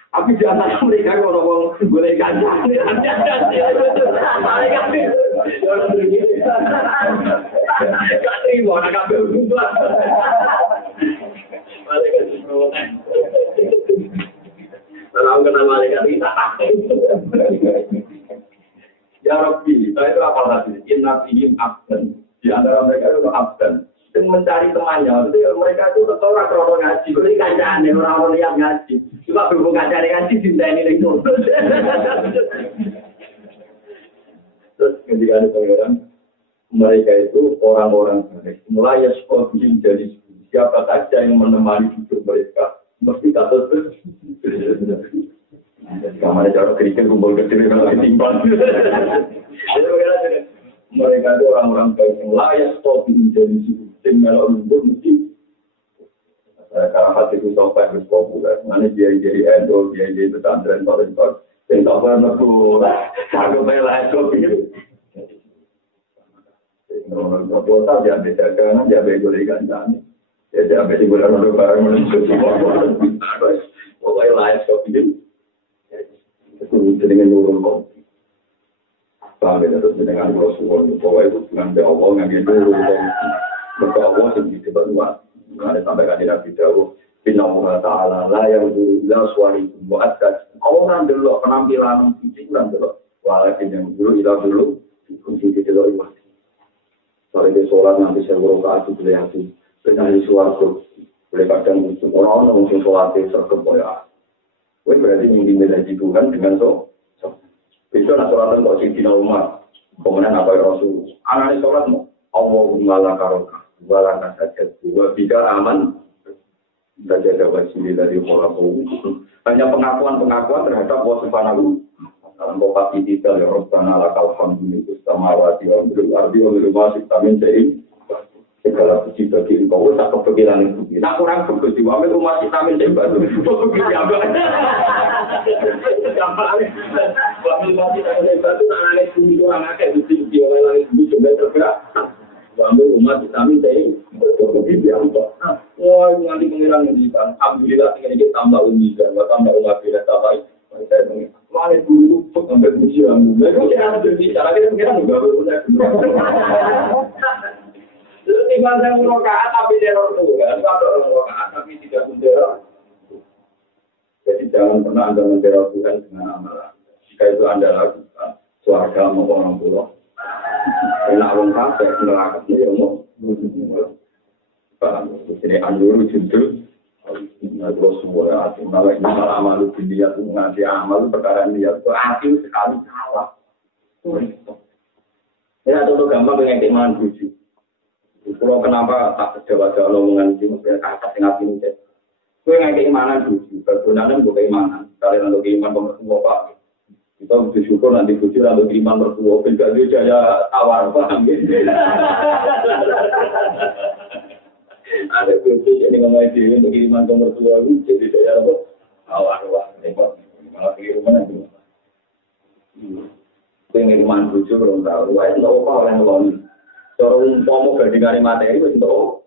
Tapi di antara mereka ngomong boleh gajah. Mereka begini. Gak terima, gak berubah. Malaikat diprotes. Kalau kenal malaikat kita ya Rabbi, saya itu apa tadi? Inna fihim abdan. Di antara mereka itu abdan. Yang mencari temannya, mereka itu orang krono ngaji. Berarti kancaan, orang-orang lihat ngaji. Cuma berhubung kancaan ngaji, cinta ini itu. Terus ketika ada pangeran, mereka itu orang-orang baik. Mulai ya sekolah jadi siapa saja yang menemani hidup mereka. Mesti kata terus. Kamarnya cara kerikil kumpul kecil kalau ketimbang. Mereka itu orang-orang baik yang layak stop jadi suku. Tinggal orang mesti. Karena hati itu sampai harus populer. Mana dia jadi endol, dia jadi pesantren, paling-paling. Yang tak pernah tuh, aku melah stop ini. Orang tua dia beda kan, dia bego ikan jani. Dia bego orang barang menuju semua. Pokoknya layak stop ini. Itu dengan nurul kopi. Sampai terus dengan Rasulullah, bahwa itu dengan Allah yang dia nurul kopi. Maka Allah sendiri berdua. Ada sampai kandidat Daud. Bina Allah Ta'ala la yang dulu la suari buat gas. Allah kan dulu penampilan fisik kan dulu. Walaupun yang dulu ilah dulu fungsi kita dulu. Soalnya sholat nanti saya berokat itu boleh hati. Benar di suaraku boleh kadang orang mungkin sholatnya sergap ya. Wih berarti ingin menjadi Tuhan dengan so. Itu nak sholat untuk Sayyidina Umar. Kemudian apa Rasul? Anak sholat mau Allahumma la karoka, wala kasajat, wa bika aman. Tidak ada wajib dari orang. Hanya pengakuan terhadap Allah Subhanahu. Dalam bopati kita ya Rabbana lakal hamdu itu samawati wal ardi wal masih tamin sein. Segala puji bagi engkau, tak kepikiran itu. Nak kurang begitu, ambil rumah kita minta bantu. Begitu apa? Gampang. Ambil rumah kita minta bantu, nak nangis bumi kurang akeh, mesti dia nangis bumi coba tergerak. Ambil rumah kita minta begitu apa? Wah, nanti pengiran ngendikan. Alhamdulillah ini kita tambah umi dan tambah umat kita tambah. Saya mengira, nangis dulu, sampai puji kamu. Mereka jangan berbicara, kita pengiran juga berulang. Jadi bahasa murokaat tapi teror Tuhan, kalau murokaat tapi tidak menteror. Jadi jangan pernah Anda menteror Tuhan dengan amalan. Jika itu Anda lakukan, suarga maupun orang tua. Enak orang kafir, neraka ini omong. Ini anjur judul. Terus semua hati malah ini malah amal dunia itu mengasih amal perkara dia itu hati sekali salah. Ya contoh gampang dengan keimanan bujuk. Kalau kenapa tak sejauh-jauh omongan ini, mungkin kata tengah ini. Kue nggak keimanan dulu, bergunakan bukan keimanan. Kalian untuk keimanan mertua Pak. Kita butuh syukur nanti bujur untuk keimanan mertua. Tidak dia jaya tawar, paham gitu. Ada khusus yang ngomongin diri untuk keimanan mertua itu, jadi jaya apa? Tawar, wah, repot. Malah pikir mana itu. Kue keimanan bujur, belum tahu. Wah, itu apa orang ngomong. Orang umpamu bandingan materi itu untuk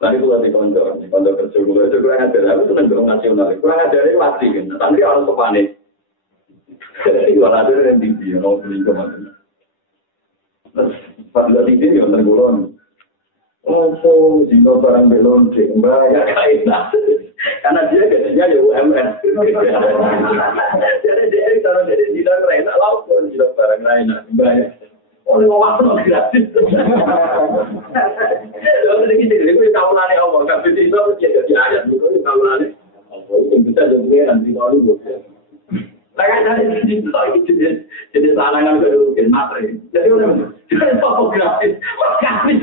nanti kalau di kantor kerja gue kurang ada, aku cenderung nasional, kurang ada dari pasti kan, tapi orang kepanik. Jadi kalau ada yang tinggi, orang beli kemana? Pada tinggi dia tenggulan. Oh, jika barang belum banyak kaitan, karena dia gajinya ya UMR. Jadi dia kalau jadi tidak lain, lalu pun tidak barang lain banyak. Oleh orang gratis. Lalu kita jadi tahunan Allah, tapi itu jadi ayat itu tahunan. Allah itu bisa jadi nanti kalau bukan. Saya dari situ lagi jadi sarangan ke materi. Jadi orang jadi apa gratis? Gratis.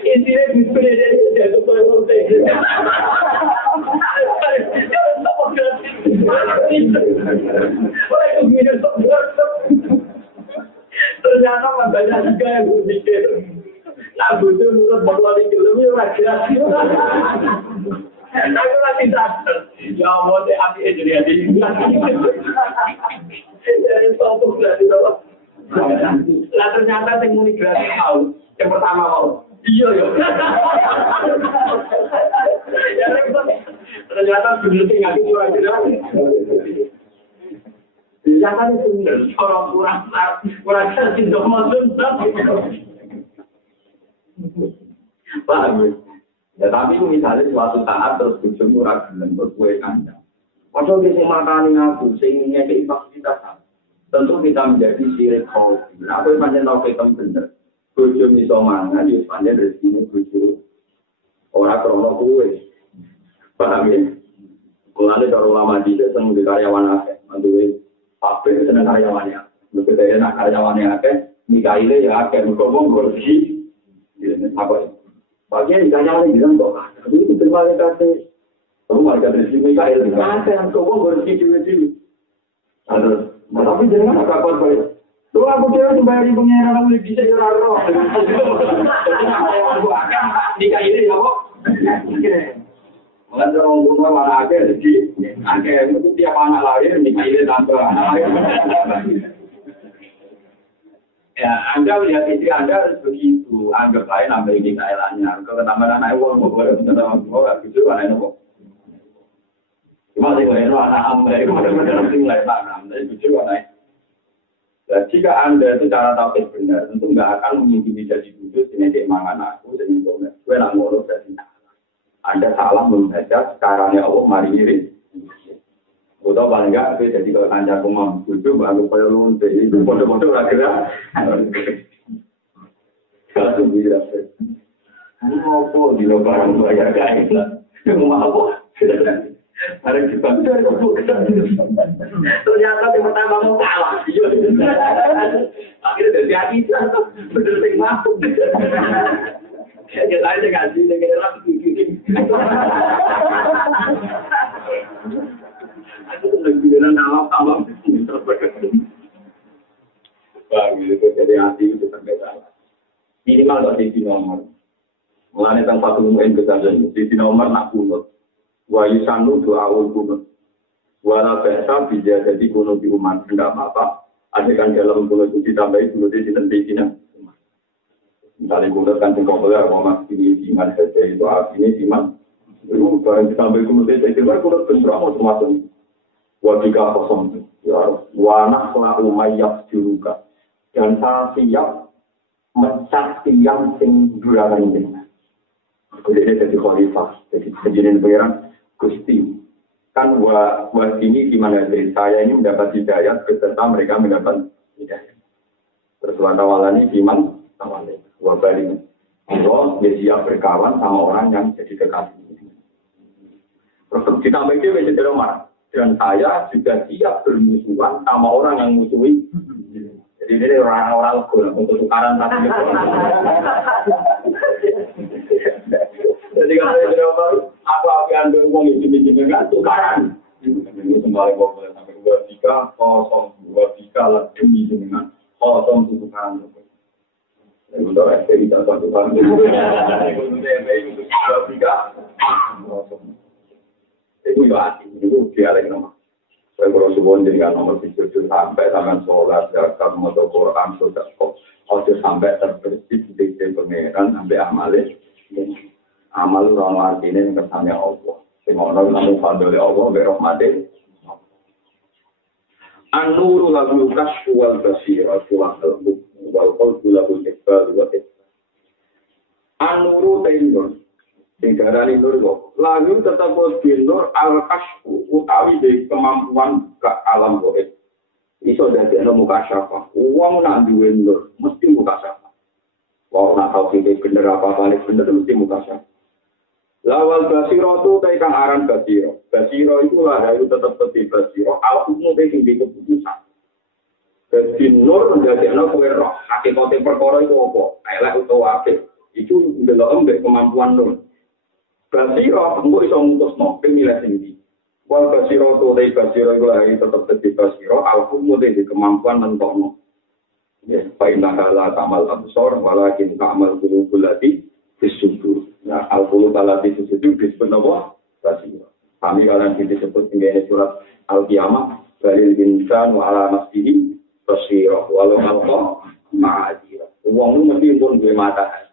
Ini bisa jadi untuk ternyata banyak juga yang berpikir Aku tuh menurut bahwa di film itu lagi. Aku lagi sadar. Ya Allah, deh hati jadi hati. Jadi satu berarti apa? Lah ternyata yang muni gratis tahu. Yang pertama mau. Iya ya. Ya repot. Ternyata bener sing aku kurang jelas. Jangan itu bener orang kurang cinta maksud. Paham ya? Ya tapi misalnya suatu saat terus bujum murah gelem berkue kandang. Padahal dia makani aku sehingga kita tentu kita menjadi sirik hobi. Nah, aku panjang tahu kita bener. Bujum iso mangan, dia panjang rezeki bujum. Orang krono kue. Paham ya? Mulane karo ulama di desa mung karyawan akeh, mantuwe pabrik seneng karyawannya. Nek enak karyawannya akeh, nikaile ya akeh mung rezeki. Ya apa? Bagian karyawan bilang kok, itu terima kasih. Kamu warga rezeki nikaile akeh mung rezeki dhewe. Ada, tapi jangan apa-apa baik. Tuh aku kira bayar pengeran kamu bisa ya ora. Aku akan nikaile ya kok. Mulai orang tua mana ada jadi, ada itu tiap anak lahir nikahnya tanpa anak lahir. Ya, Anda lihat istri Anda harus begitu, anggap lain ambil nikahannya. Kalau ketambahan anak uang mau boleh ketambahan uang, gitu kan itu. Cuma sih kalau anak ambil itu benar-benar sing lain tanam, jadi gitu kan. Dan jika Anda itu cara tauhid benar, tentu nggak akan mengimpi jadi kudus ini dia mangan aku dan itu gue nak ngurus dari Anda salah membaca caranya Allah mari irit. Atau paling enggak jadi kalau kanca kumam kudu baru perlu jadi bodoh-bodoh lagi lah. Satu bila ini apa di lebaran bayar kain lah. Mau apa? Ada kita ternyata yang pertama mau kalah. Akhirnya dari hati bener sing masuk. Kita aja kasih negara begini. Aku lebih dengan awam. Bagi itu jadi hati itu berbeda. Minimal dari di nomor. Mulanya tanpa tungguin kesadaran. Di nomor nak kunut. Wayusanu doa kunut. Walau biasa bisa jadi kunut di umat. Enggak apa-apa. Ada kan dalam kunut itu ditambahi kunut di tentu misalnya kunut kan singkongnya mau ini iman saja itu artinya iman itu barang ditambahi kunut itu kunut besar mau termasuk wajika kosong ya wanah selalu mayak juruka dan saya siap mecat tiang sing durakan ini kemudian jadi khalifah jadi kejadian pengiran Gusti kan wah ini gimana sih saya ini mendapat hidayah beserta mereka mendapat hidayah terus wantawalani iman awalnya wabari Allah dia siap berkawan sama orang yang jadi kekasih terus ditambah itu menjadi lemah dan saya juga siap bermusuhan sama orang yang musuhi jadi ini orang-orang untuk tukaran tadi jadi kalau ada baru apa yang berhubung itu dengan tukaran itu kembali sampai 23 lah demi dengan kosong tukaran untuk SPI dan satu tahun itu ya itu dia lagi nomor saya kalau subuh dengan nomor 7 sampai tangan sholat zakat motor Quran sudah kok sampai terbersih di pengeran sampai amal orang artinya kesannya Allah semua orang namun fadli Allah berahmati An-nuru lagu kasyu wal basirah wal qalbu lahu iqbal wa An-nuru tayyibun digarani nur lagu tetap nur al-kasyu utawi de kemampuan ke alam goib iso dadi ana mukasyafah wong nak duwe nur mesti mukasyafah wong nak tau sing bener apa balik bener mesti mukasyafah lawal basiro itu kang aran basiro itu lah itu tetap seperti basiro al-hukmu itu di keputusan jadi nur menjadikan kue roh hakikatnya perkara itu apa elek atau apik itu adalah embek kemampuan nur basiro engko iso mutusno pemilih tinggi wal basiro itu tetap seperti basiro al-hukmu itu kemampuan mentokno Ya, fa inna la ta'mal absar walakin ta'mal qulubul lati fis-sudur. Nah, al-qulub allati fis-sudur disebut apa? Basira. Kami kalian disebut dengan surat Al-Qiyamah, balil insan wa ala nafsihi basira walau alqa ma'adira. Wong mesti pun duwe mata.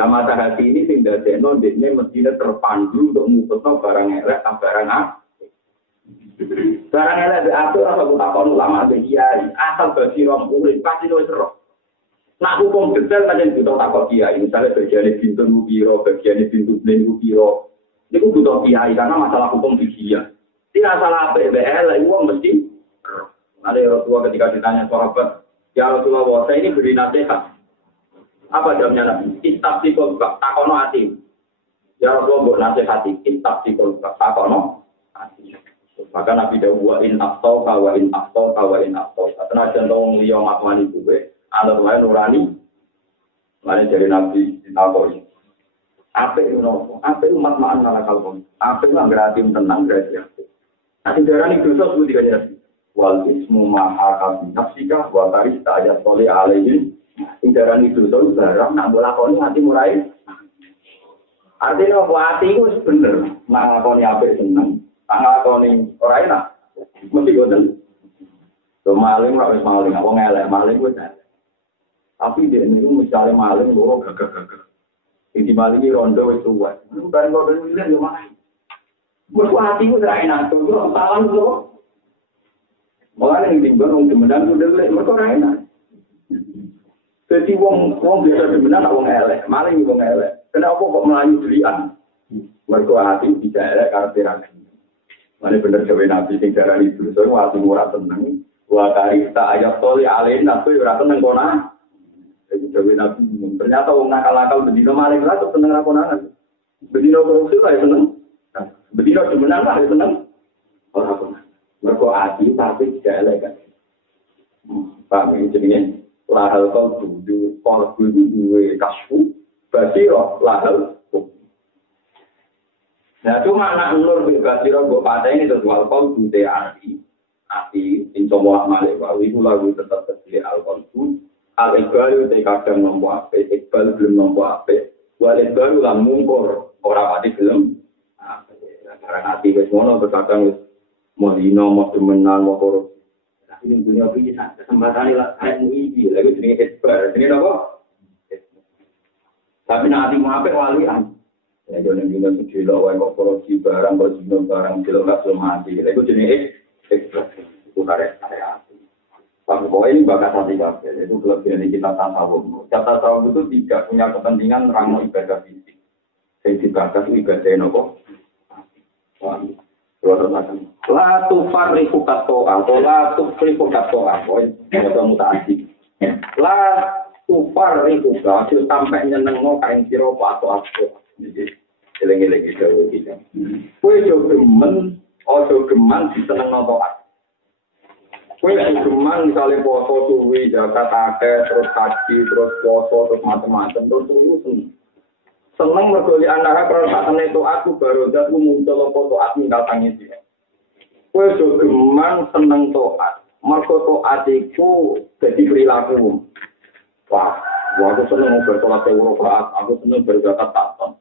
Nah, mata hati ini sing dadekno dekne mestine terpandu untuk mutosno barang elek barang apik. Barang elek atur ora takon ulama kiai, asal bagi wong urip pasti wis ero. Nak hukum detail kan butuh takon kiai, misalnya bagiane pintu piro, bagiane pintu blen piro. Niku butuh kiai karena masalah hukum fikih. Tidak salah apik elek wong mesti ada Rasulullah ketika ditanya sahabat, "Ya Rasulullah, saya ini beri nasihat." Apa jawabnya Nabi? Istabsi kolbak, takono hati. Ya Rasulullah, nasihati, istabsi kolbak, takono hati. Maka Nabi Dawwa in aftau, kawain aftau, kawain aftau. Karena jantung liya matwani gue, alat lain nurani. Lain dari Nabi ditakoi. Apa itu nopo? Apa umat ma'an nala kalbon? Apa itu berarti tenang, berarti apa? Nanti darah ini dosa sebut tiga jadi. Wal ismu ma'akabi nafsika, wa tarista ayat soleh alaihin. Indaran itu tuh barang nak bolakoni hati murai. Artinya hati itu bener. Nak ngelakoni apa seneng. Nak ngelakoni orang enak. Mesti goten. So maling rawis maling. Apa ngelak maling gue tak. Tapi dia ini misalnya maling gue gagah-gagah. Ini maling ini rondo itu buat. Lu bareng kau dari miliar yo maling. Mereka hati gue tak enak. Tuh salam tuh. Malah yang dibuat orang demenan udah mereka tak enak. Jadi wong biasa demenan wong elek, maling wong elek. Kenapa kok melayu delian? Mergo hati tidak elek karakter. Mane bener dewe Nabi sing darani dosa ati ora tenang. Wa karista ayat toli alain nabi ora tenang kona. Jadi dewe Nabi ternyata wong nakal-nakal bedino maling ora tenang ra konangan. Bedino korupsi kaya seneng. Bedino demenan kaya seneng. Ora konangan. Mergo hati tapi tidak elek kan. Pak jenenge lahal kalbu duwe kasfu basiro lahal. Nah cuma anak nur basiro gue patah ini terjual kalbu te arti incomuah malik wawi lagu tetap terjadi al kalbu al iqbal te kadang nompo ape iqbal belum nompo ape wal iqbal lah mungkor orang pati belum karena hati wes mono berkadang mau dino mau demenan mau korup. Ini punya bisa kesempatan ini lah saya muiji lagi jenis expert ini apa? Tapi nanti mau apa walian? Ya jangan bilang sejilo wae korupsi barang berzino barang jilo kasus mati lagi jenis expert itu karya. Kalau ini bakat hati kafe itu kelebihan kita tasawuf. Tasawuf itu tidak punya kepentingan ramu ibadah fisik. Yang dibakas ibadah nopo. La tufarriqu kato'a atau la tufarriqu kato'a atau mutaati. La tufarriqu kato'a sampai nyenengno kain sira atau apa. Jadi eleng-eleng dawuh iki. Kowe yo geman disenengno taat. Kowe geman misale poso suwi zakat akeh terus haji terus poso terus macam-macam terus seneng mergo li antara perasaan itu aku baru datang muncul foto aku ninggal tangis dia. Kowe geman seneng toat, mergo toat iku dadi perilaku. Wah, aku seneng bertolat euro saat, aku seneng berzakat takon.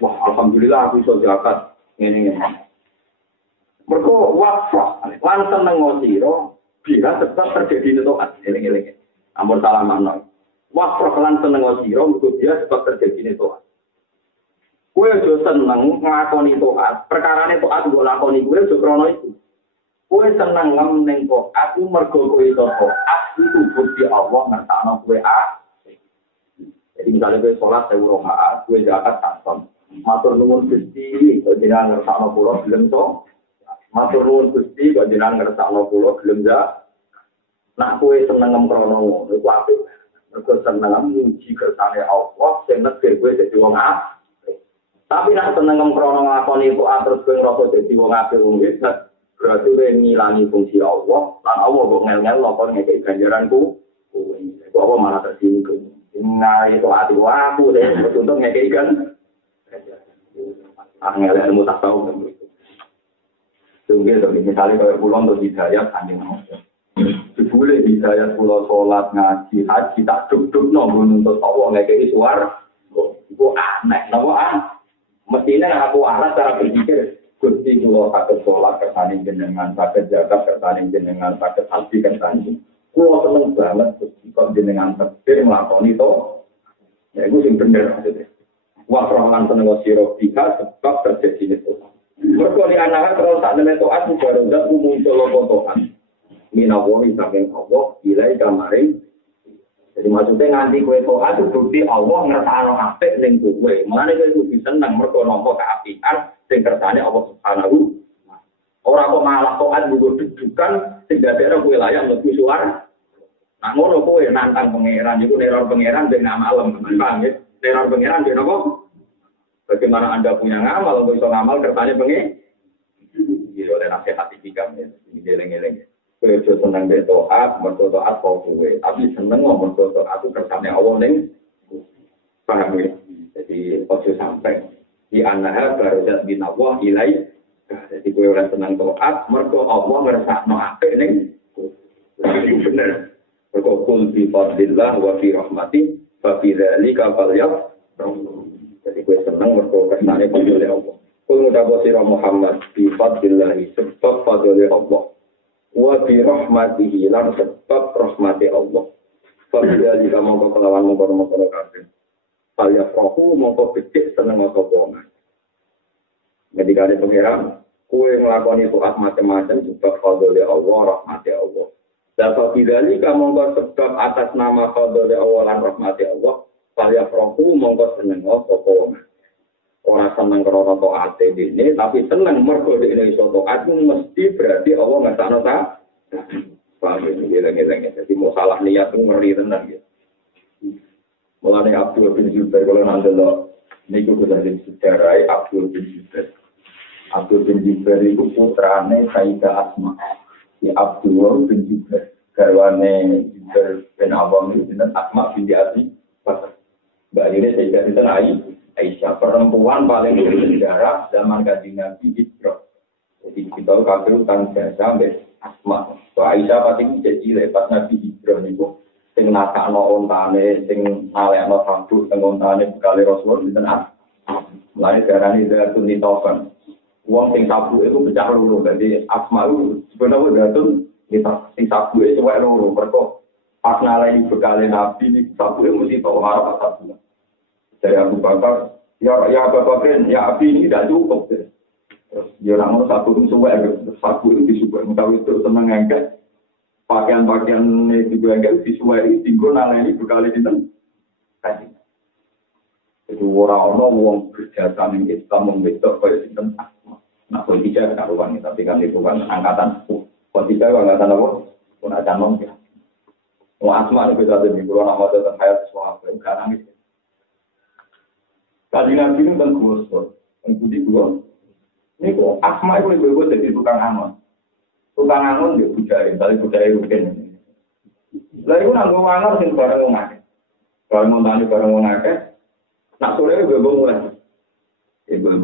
Wah, alhamdulillah aku iso zakat ngene-ngene. Mergo wafah, lan seneng sira bila tetap terjadi toat, eling-eling. Ampun salah makna. Wafah lan seneng sira mergo dia tetap terjadi toat. Kowe aja seneng nglakoni taat. Perkarane taat mbok lakoni kowe aja krana iku. Kowe seneng ning taat aku mergo kowe iso taat itu bukti Allah ngertakno kowe Jadi misalnya kowe salat 1000 rakaat, kowe zakat takon. Matur nuwun Gusti, jenengan ngertakno kula gelem to. Matur nuwun Gusti, jenengan ngertakno kula gelem ya. Nak kowe seneng krana ngono iku apik. Mergo seneng muji kersane Allah sing nekir kowe dadi wong apik. Tapi nak seneng krono ngakoni itu terus kowe ngrasa dadi wong apik wong hebat, berarti kowe ngilangi fungsi Allah, lan Allah kok ngel-ngel kok ngekek ganjaranku. Kok apa malah tersinggung. Nah itu ati aku deh untuk ngekek kan. Angel ilmu tasawuf gitu. Tunggu misalnya kalau pulang untuk hidayah anjing. Ibu jebule hidayat kula salat ngaji haji tak duk-duk nunggu nuntut Allah ngekeki suara. Iku aneh, napa mestine aku arah cara berpikir Gusti kula saged salat kersane jenengan, saged zakat kersane jenengan, saged haji kersane. Kula seneng banget Gusti kok jenengan takdir nglakoni to. Ya iku sing bener maksudnya. Wa rahman seneng sira bika sebab terjadi itu. Mergo li anak terus tak nene taat baru zat muncul lopotokan. Minawi saking Allah ilai kamaring. Jadi maksudnya nganti kowe taat itu bukti Allah ngersakno apik ning kowe. Mulane kowe kudu seneng mergo nampa kaapian sing kersane Allah Subhanahu. Ora kok malah taat nggo dudukan sing dadekno kowe layak mlebu suara. Nah ngono kowe nantang pangeran iku neror pangeran ben amalem, paham ya? Neror pangeran ben apa? Bagaimana Anda punya ngamal, untuk bisa ngamal kersane pengen? Jadi oleh nasihat ikam ya, ini geleng-geleng. Kowe aja seneng berdoa, berdoa kok kowe, tapi seneng ngomong berdoa aku kersane Allah ning. Paham ya? Jadi ojo sampai di anaha barojat bin Allah ilai. Jadi kowe ora seneng doa, mergo Allah ngersakno apik ning. Itu bener. Mergo kul bi fadlillah wa fi rahmati fa fi dzalika falyaf. Jadi gue senang mergo kersane oleh Allah. Kul ngucap sira Muhammad bi fadlillah sebab fadlile Allah. Wa bi rahmatihi lan sebab rahmati Allah. Fadlillah jika mongko kelawan mongko kabeh. Saya fokus mongko becik seneng sapa wong. Ketika ada pengiran, kue nglakoni taat macam-macam sebab fadlile Allah, rahmati Allah. Dapat bidalika mongko sebab atas nama fadlile Allah lan rahmati Allah. Saya proku mongko seneng sapa wong. Ora seneng krana taate dene, tapi seneng mergo dene iso taat mesti berarti Allah ngersakno ta. Paham geleng-geleng. Jadi masalah niat itu ngeri tenan ya. Mulane Abdul bin Zubair kalau nandelo niku kudu sejarah Abdul bin Zubair. Abdul bin Zubair itu putrane Sayyidah Asma. Ya Abdul bin Zubair garwane Zubair bin Awam itu Asma binti Abi Bakar. Mbak ini Sayyidah itu Aisyah, perempuan paling bersejarah zaman Kanjeng Nabi Hijrah. Jadi kita kafir kan jasa sampai Asma. So Aisyah pasti jadi lepas Nabi Hijrah niku sing nakakno ontane, sing nalekno sabuk teng ontane bekale Rasul dinten Asma. Mulane darani Zaitun Nitofan. Wong sing sabuk itu pecah loro. Jadi Asma itu sebenarnya Zaitun kita sing sabuk itu wae loro. Mergo pas naleni bekale Nabi di sabuk itu mesti tau harap sabuk. Dari Abu Bakar, ya Abu Bakar, ya Abi ini tidak cukup. Terus dia orang satu itu disukai, mengetahui terus senang ngangkat pakaian-pakaian itu ngangkat disukai, tinggal nalani berkali dinten. Jadi orang-orang wong berjasa ning Islam membetok kaya dinten Asma. Nah, politika karuan tapi kan itu kan angkatan politika angkatan apa? Pun ada nom ya. Wong Asma itu bisa jadi kalau nama tentang hayat suatu karena Tadi Nabi itu kan gosor, kan putih gua. Ini kok Asma itu lebih bagus jadi tukang angon. Tukang angon dia budaya, tadi budaya rugen. Lalu nanggung angon sing barang wong akeh. Barang montane barang wong akeh. Nak sore ibu mulai. Ibu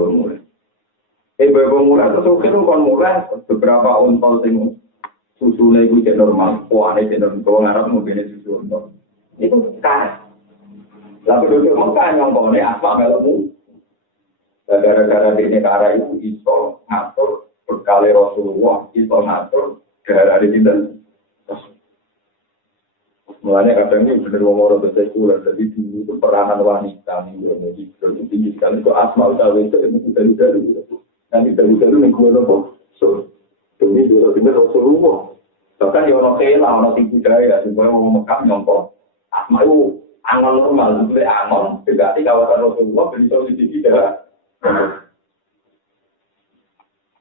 mulai terus kan kon mulai beberapa untol sing susune iku cek normal. Wah, nek normal wong Arab mungkin susu untol. Itu kan lalu duduk Mekah nyongkone Asma melemu. Gara-gara dene kara itu iso ngatur berkali Rasulullah, iso ngatur gara di dinten. Mulane kadang ini bener wong ora bersekuler, jadi dulu itu peranan wanita nih itu tinggi sekali. Kok Asma utawi itu dari. Nanti dari ning kulo kok. So, demi dulu bener Rasulullah. Bahkan yo ono kela, ono sing budaya, supaya wong Mekah nyongko Asma itu angon normal, itu angon, berarti kawasan Rasulullah bisa tidak.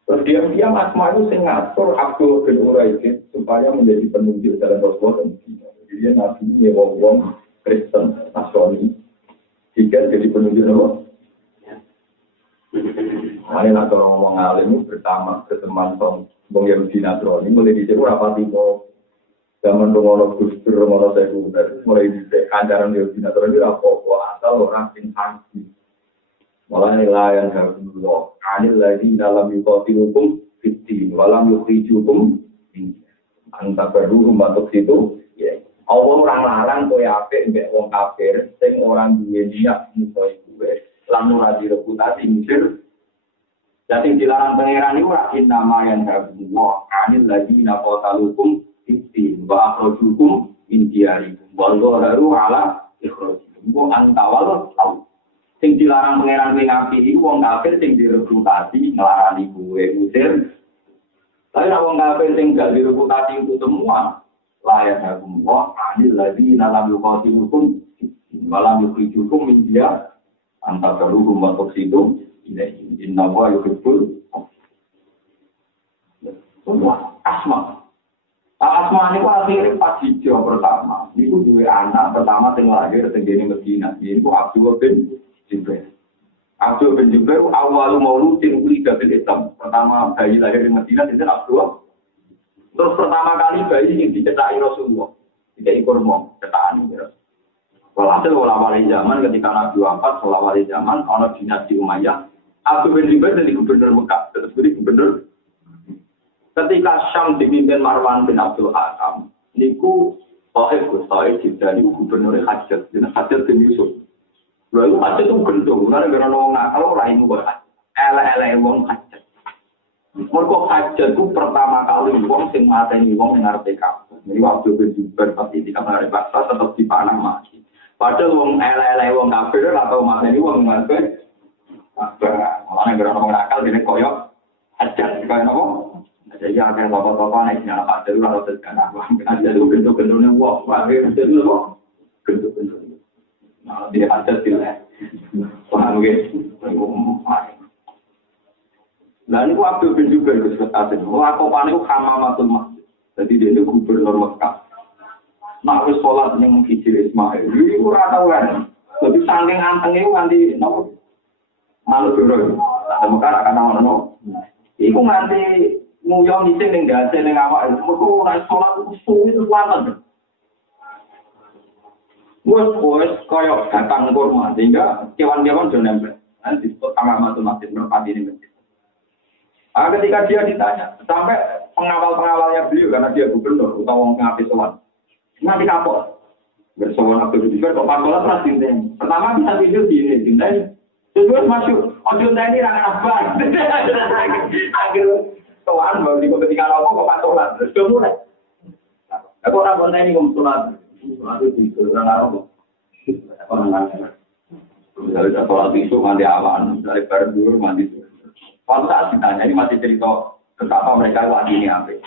Terus diam-diam Asma itu ngatur Abdul bin Uraid supaya menjadi penunjuk dalam Rasulullah. Jadi dia nabi wong Kristen, Nasrani, jika jadi penunjuk Allah. Hari nak orang ngomong alim bersama berteman tong bong Yahudi Nasrani mulai dicek rapati kok. Zaman pengono Gustur, pengono sekunder, mulai dicek ajaran Yahudi Nasrani apa-apa asal orang sing haji. Malah nilai yang anil lagi dalam yukotil hukum fitri, walam yukhrijukum. Anta baru membantu situ. Ya. Allah orang larang kowe apik mbek wong kafir sing orang duwe niat musuh kowe. Lan ora direputasi misir. Jadi dilarang pangeran itu rakin nama yang terbuat. Anil lagi nakotalukum ibtin wa akhrajukum min diyarikum. Wallahu haru ala ikhrajikum. Wong antawal tau. Sing dilarang pangeran kowe ngapi iki wong kafir sing direputasi nglarani kowe usir. Tapi nek wong kafir sing gak direputasi itu semua layak hukum wa anil lagi nalam yuqatilukum malam yukhrijukum min diyar anta kaluhum wa tuqsidum inna wa yuhibbul semua asma. Asma ini akhirnya pas hijau pertama. Itu dua anak pertama yang lahir di Medina. Itu Abdul bin Jubair. Abdul bin Jubair awal mauludin ulida bil Islam. Pertama bayi lahir di Medina itu Abdul. Terus pertama kali bayi yang dicetakai Rasulullah. Tidak kurma cetakan ini. Walhasil wali zaman ketika Nabi wafat, wali zaman ana dinasti Umayyah. Abdul bin Jubair jadi gubernur Mekah. Terus jadi gubernur. Ketika Syam dipimpin Marwan bin Abdul Hakam, niku Sohaib jadi gubernur Hajjat, jadi Hajjat bin Yusuf. Lalu Hajjat itu gendong, karena orang nakal orang itu ele-ele wong Hajjat. Mereka Hajjat itu pertama kali wong sing mateni wong sing ngarepe kabeh. Jadi waktu berjuber pasti dikatakan bahasa tetap dipanah mati. Padahal wong ele-ele wong kafir atau mateni wong ngarepe apa? Malah gara orang nakal dene koyo Hajjat kaya napa? Jadi akan bapak-bapak naik nyala pada dulu atau terkena aku ada dulu bentuk-bentuknya wah pakai itu loh bentuk-bentuk. Nah dia ada sila, paham gitu. Nah ini waktu juga itu seperti itu. Aku panik Hamamatul Masjid. Jadi dia itu gubernur Mekah. Nah aku sholat yang mengkicil Ismail. Ini kurang tahu kan. Jadi saking antengnya nanti nopo malu dulu. Ada Mekah akan nopo. Iku nanti nguyong ising ning dase ning awak mergo ora salat suwi itu lanang. Wes koyo batang kurma sehingga kewan-kewan do nempel. Nanti disebut Hamamatul Masjid merpati ini masjid. Ketika dia ditanya, sampai pengawal-pengawalnya beliau karena dia gubernur utawa wong ngapi sowan. Nanti kapok. Bersowan waktu itu kok pakola pras dinten. Pertama bisa tidur di ini, dinten. Terus masuk, ojo tani ra apa. Akhir soan mau di ketika apa kok patolan terus do mulai. Aku ora boten ini ngomong sholat. Sholat itu ora apa. Orang ngajar. Dari sholat itu mandi awan, dari bar dulu mandi. Kalau saat ditanya ini masih cerita betapa mereka lagi ini apa.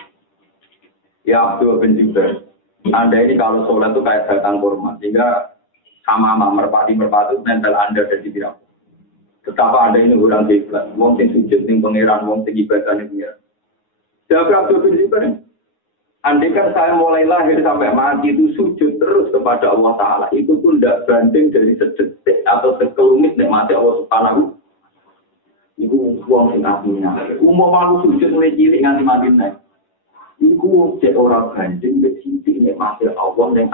Ya Abdul bin Jubair. Anda ini kalau sholat itu kayak batang kurma, sehingga sama merpati nempel Anda dan di diri. Betapa Anda ini orang ikhlas, wong sing sujud ning pangeran, wong sing ibadah ning pangeran. Jadi Abdul bin Jubair, andai kan saya mulai lahir sampai mati itu sujud terus kepada Allah Ta'ala, itu pun tidak banding dari sedetik atau sekelumit nikmati Allah Subhanahu. Itu uang yang artinya. Umum aku sujud mulai cilik nganti mati naik. Itu cek orang banding bersidik nikmati Allah yang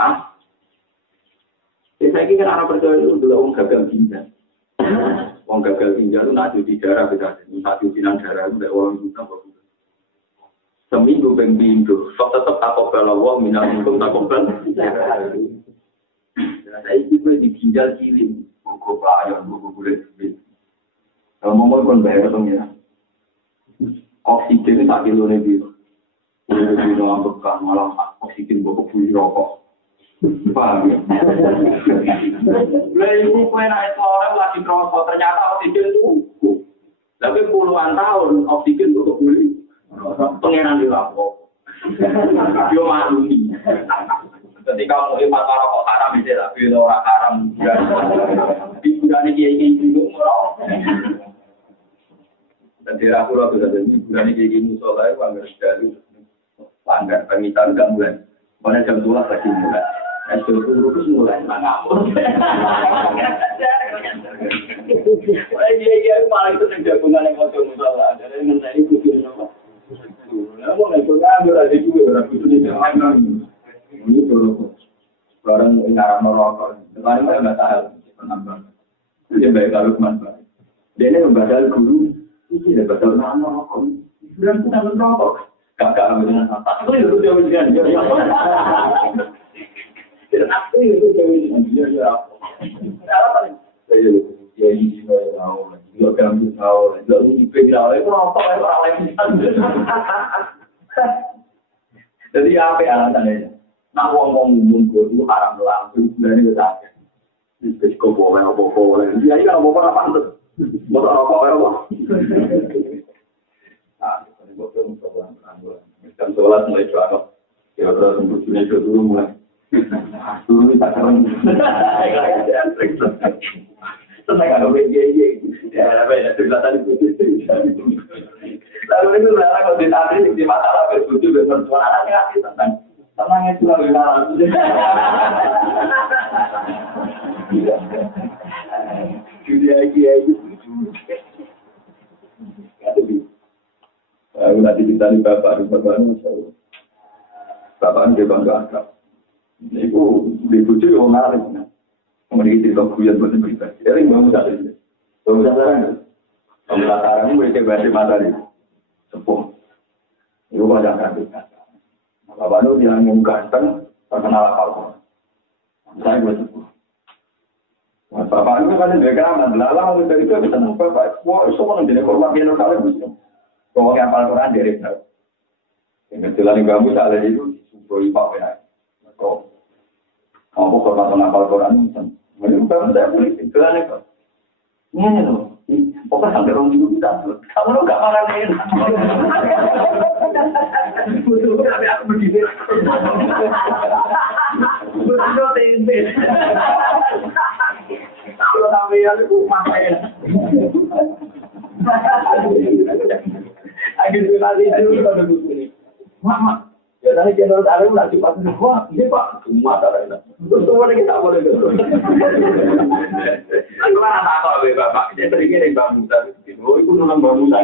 saya kira anak percaya itu adalah orang gagal ginjal. Orang gagal ginjal itu nanti di darah kita, satu sinan darah itu orang juga. Seminggu pembimbing, tetap takobal Allah, minal minum takobal. Saya juga di ginjal cilik, buku pelayan, buku kulit. Kalau mau pun bayar pengira. Oksigen tak kilo lebih. Lebih dalam bekah, malah oksigen buku buli rokok. Paham ya? Lah ibu kue naik orang lagi rokok, ternyata oksigen itu. Tapi puluhan tahun oksigen buku buli. Pengenan di lapor, dia maklumi. Ketika mau imat rokok haram itu tak bila orang haram. Hiburan ini juga murah. Dan di rapor itu ada hiburan ini musola itu anggar sekali. Langgar permintaan tidak mulai. Mana jam 2 lagi mulai. Esok terus mulai ngamuk. Iya malah itu tergabungan yang masuk musola. Jadi mengenai itu apa? Namun itu ngambil ada juga orang itu di dalam ini dulu barang ngarang merokok kemarin saya nggak tahu penambang dia baik kalau manfaat dia ini membaca guru ini baca nama rokok dan kita merokok Kakak dengan aku itu dia ujian dia. Dan aku itu dia ujian dia apa? Apa? Saya ya ini tahu, juga kamu tahu, lalu dipikir itu apa orang lain. Jadi apa alasannya? Nak ngomong mundur itu haram langsung dari kita. Jadi kau boleh. Dia ini apa pantas? Mau apa? Nah, ini bukan soalan. Kan soalan mulai cuaca. Ya terus untuk dulu mulai. Dulu kita sekarang. Senang kalau begini. Ya, apa ya? Cerita tadi. Lalu itu kalau di masalah begitu bersuara ngasih tenangnya juga benar. Nanti kita di bapak dia bangga akal. Ibu dibujuk yang menarik. Memiliki cerita kuliah buat pribadi. Jadi bangun tadi. Sekarang ini mereka berarti matahari. Sepuh. Itu banyak kan. Bapak itu yang ganteng terkenal apa? Saya buat sepuh. Bapak itu kan diagram, lalu dari itu bisa nampak Bapak. Wah, semua jadi korban biar kalian bisa. Kalau yang paling kurang dari itu. Yang jalan yang kamu salah itu sumpah Pak ya. Kalau kamu korban apal Quran, menurut saya boleh jalan itu. Ini loh. Pokoknya sampai orang itu kita. Kamu nggak marah nih. Betul, tapi aku begini. Betul, tempe. Kalau sampai yang itu masalah. Akhirnya nanti itu ada begini. Mama, ya tadi general ada lagi pas wah, ini Pak, semua ada. Semua kita boleh gitu. Aku mana tahu Bapak, dia teringat Bang Musa itu. Oh, itu nama Bang Musa.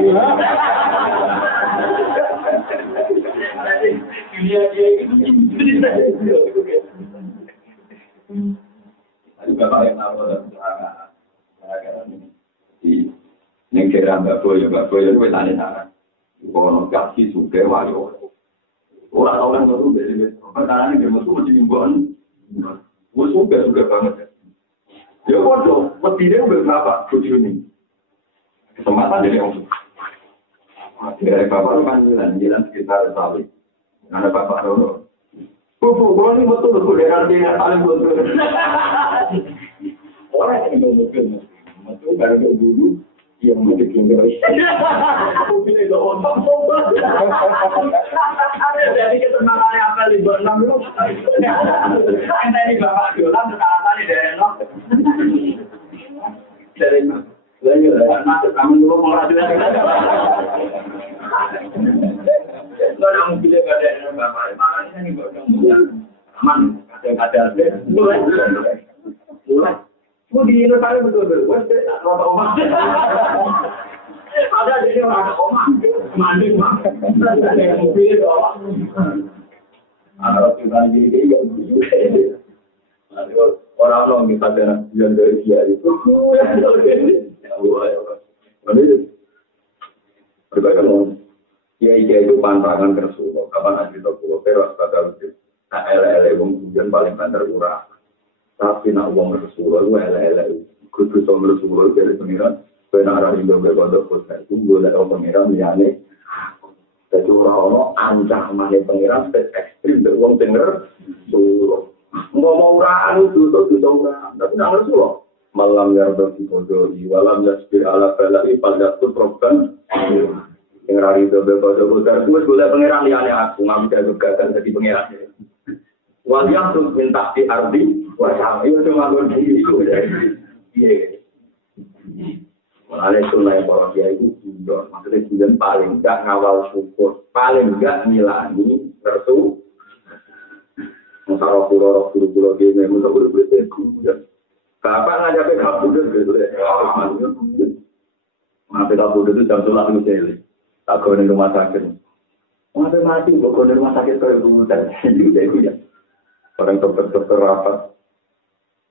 Dia itu Aduh Bapak yang tahu dan ini kira Mbak Boyo itu tanya-tanya. Kalau kasih suka wajo. Orang tahu kan baru beda. Perkara ini dia masuk di mingguan. Gue suka banget. Ya waduh, lebihnya berapa tujuh ini. Kesempatan dari orang. Dari Bapak itu kan jalan sekitar Tali. Ada Bapak Rono. Kalau ini betul dari artinya paling betul. Orang yang betul. Betul baru dulu. Yang mau ditinggal. Ini loh, jadi kesenangannya apa di Borneo itu? Ini Bapak Jolan sekarang ini dari masuk kamu dulu mau rajin. Nggak ada mungkin dia ada Bapak. Makanya ini aman, ada. Mulai. Mau di Indonesia betul-betul, gue tidak rata omah. Ada jadi rata omah, mandi mah. Ada yang mobil omah. Ada orang jadi ya begitu. Orang orang kita ada yang dari dia itu. Ya Allah. Jadi berbagai orang. Ya itu pantangan tersulut. Kapan nanti kita pulau teras pada itu. Nah ele kemudian paling banter kurang. Tapi nak uang Rasulullah itu elek-elek. Kudu sama Rasulullah dari pengiran. Benar Indo berkodok kota itu boleh orang pengiran liane. Jadi orang-orang ancaman pengiran ekstrim dari uang denger. Ngomong orang itu orang. Tapi nak Rasulullah. Malam yarda di kodoi. Walam yasbir ala balai pada tutrokan. Yang hari itu berkodok kota itu boleh pengiran liane aku. Nggak bisa juga jadi pengiran. Waliang tuh minta di arti, wajah itu cuma berdiri itu. Iya. Mulai sunnah yang para kiai itu juga, maksudnya tujuan paling enggak ngawal syukur, paling enggak ngilani resu. Masalah pulau gini, masalah pulau itu. Kapan ngajak kabudut gitu deh? Ngapain kabudut itu jam sholat itu sih? Tak kau di rumah sakit. Ngapain mati? Kau di rumah sakit kau dulu dan juga itu ya. Orang dokter rapat,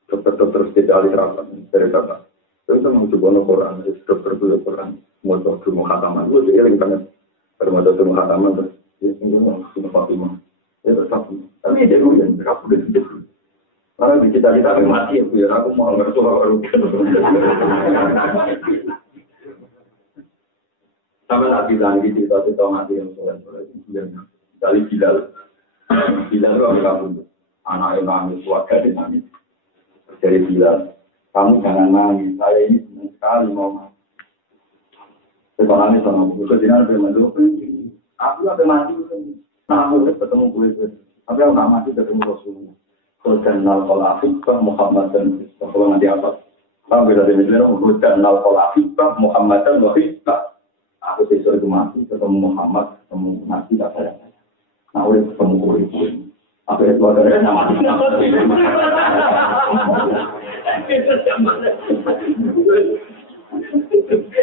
dokter spesialis rapat dari Bapak. Terus kita mencoba Quran, dokter itu Quran, mau dokter menghataman, itu seiring banget. Kalau mau dokter menghataman terus Ya semua sudah Fatimah. Ya tetap. Tapi dia dulu yang berapa udah sedih. Karena cita-cita mati ya, biar aku mau ngerti orang. Sampai tak bilang di cerita-cerita mati yang soleh-soleh itu dari Bilal itu kamu anak yang nangis, keluarga yang nangis. Dari Bilal, kamu jangan nangis, saya ini senang sekali mau mati. Setelah nangis sama buku, jadi nanti aku ada mati, nah aku ketemu gue. Tapi aku nggak mati ketemu Rasulullah. Dan nalkolafik Muhammad dan kalau nanti apa? Kalau beda dengan itu, dan nalkolafik Muhammad dan Wahidka. Aku besok itu mati, ketemu Muhammad, ketemu Nabi, tak saya. Nah, oleh ketemu kulit. Apa itu ada mati?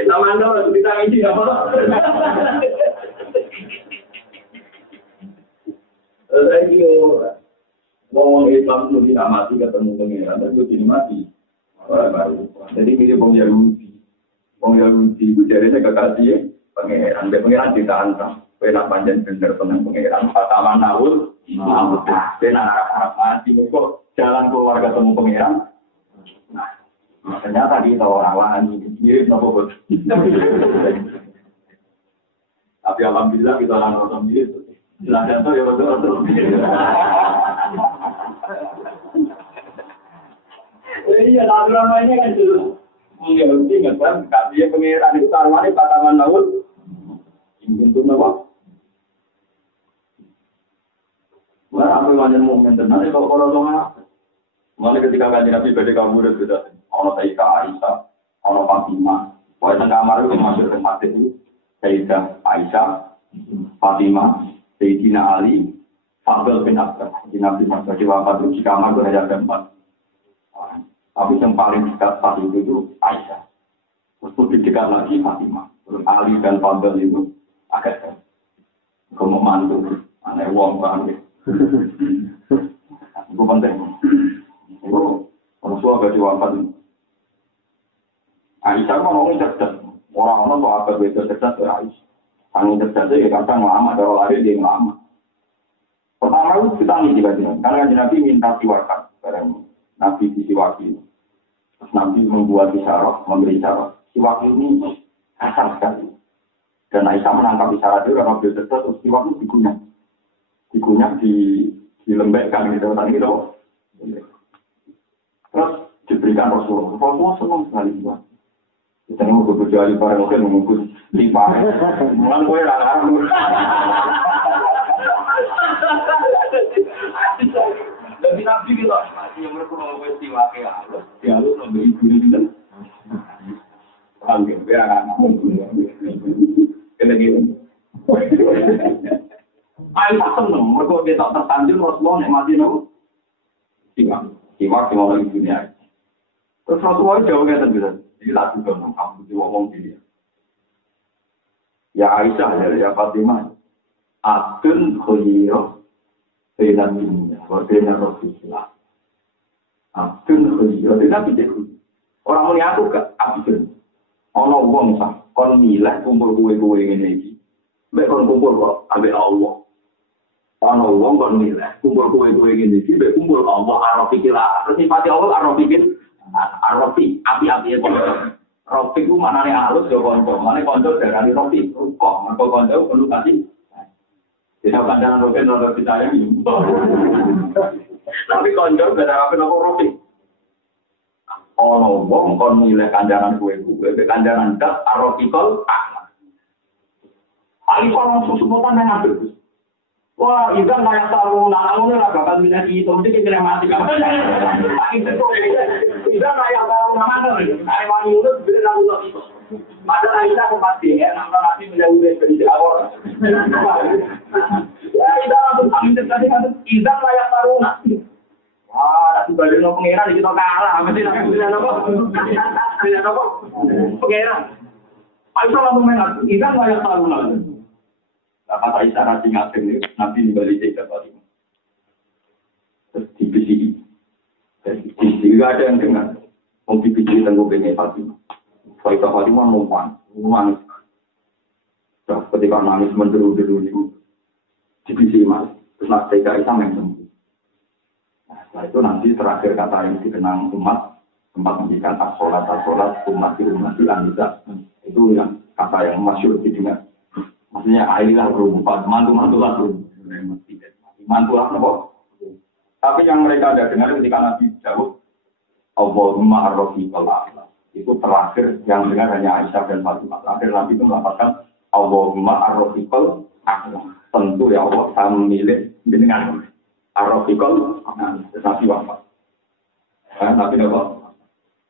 Nama anda harus ditanya ini apa? Lagi ngomong Islam itu tidak mati ketemu pengiran, tapi jadi mati. Orang baru. Jadi mirip Bung Yahudi. Bung Yahudi itu jadinya kekasih pengiran. Dia pengiran ditantang. Pernah panjang bener tenang pengiran. Pertama Naul, dia anak mati. Kok jalan keluar ketemu pengiran? Nah, ternyata kita orang-orang ini mirip nopo. Tapi alhamdulillah kita orang-orang mirip. Silakan tuh ya betul. Iya, lama-lamanya kan dulu. Enggak penting kan, dia pengiran itu taruhannya Taman Naul. Untuk apa? Wah, apa yang ada mungkin tenang kalau orang mana ketika kajian Nabi pada kamu udah beda. Ono Sayyidah Aisyah, ono Fatimah. Wah, tengah kamar itu masuk ke mati itu. Sayyidah Aisyah, Fatimah, Sayyidina Ali, Fadl bin Abbas. Di Nabi Muhammad wafat di kamar berada tempat. Tapi yang paling dekat saat itu Aisyah. Terus lebih dekat lagi Fatimah. Terus Ali dan Fadl itu agak kamu mantu, aneh wong kan. Itu penting. Itu orang tua gak diwakil. Aisyah kan orangnya cerdas. Orang-orang tuh agak beda cerdas dari Aisyah. Angin cerdasnya ya kadang lama, kalau lari dia lama. Pertama itu kita ngisi kajian. Karena Nabi minta siwakan. Nabi disiwaki. Terus Nabi membuat isyarat, memberi isyarat. Siwak ini kasar sekali. Dan Aisyah menangkap isyarat itu karena beliau cerdas, terus siwak itu digunyah. Digunyah, dilembekkan gitu. Terus diberikan Rasulullah. Rasulullah senang sekali siwak. Kita ini mau berjali para mungkin mengumpul lima. Mulan gue larang. Jadi Nabi bilang, yang berkurang peristiwa kayak Allah, dia harus memberi ibu ini. Panggil, biar kena gitu. Aisyah seneng, mereka kita tersanjung Rasulullah nikmati nopo. Simak orang ibu ini aja. Terus Rasulullah jauh kayak terbiasa. Jadi lagu dong, kamu ngomong gini. Ya Aisyah, ya Fatimah, adun khuyirah, benar dunia, benar Rasulullah. Adun khuyirah, benar tidak. Orang ini aku gak adun. Orang wong sah, kon milah kumpul kue-kue ini. Mbak kon kumpul kok, ambil Allah. Orang wong kon milah kumpul kue-kue ini. Mbak kumpul Allah, arafikilah. Terus sifati Allah, arafikil. Arafi, api-api itu. Rafi itu maknanya halus, ya konco. Maknanya konco dari Rafi. Kok, maka konco perlu kasih. Tidak pandangan Rafi, Rafi saya ini. Tapi konco dari Rafi. Ono wong kon milih kandangan kue-kue, kandangan das arafikol akhlak. Ali orang susutan yang ngambil. Wah, ikan layak taruh nanangnya lah bakal milih itu, mesti kita mati kan. Ikan layak taruh nanangnya, ada wangi mulut bila nak ulang itu. Padahal Aisyah kemati ya, nama Nabi milih udah dari awal. Ya, ikan langsung ambil tadi kan, ikan layak taruh nanti. Wah, nanti balik no pengeran kita kalah, mesti nak pilih apa? Pilih apa? Pengeran. Aisyah langsung main, ikan layak taruh nanti. Kata Aisyah nanti ngasih nih, nanti dibalik jaga Fatimah. Terus dibisi, tidak ada yang dengar. Mau dibisi tengok bengai Fatimah. Fatimah mau nangis. Terus ketika nangis menderu-deru itu, divisi emas. Terus Sayyidah Aisyah yang sembuh. Nah, setelah itu nanti terakhir kata yang dikenang umat, tempat menjadikan as-sholat umat anisa. Itu yang kata yang masyhur didengar. Maksudnya airilah berubah, mantu-mantulah berubah. Mantulah apa? Tapi yang mereka ada dengar ketika Nabi jawab, Allahumma ar-rafiqal a'la. Itu terakhir yang dengar hanya Aisyah dan Fatimah. Terakhir Nabi itu melaporkan Allahumma ar-rafiqal a'la. Tentu ya Allah saya memilih dengan ar-rafiqal a'la. Nabi wafat. Nabi wafat.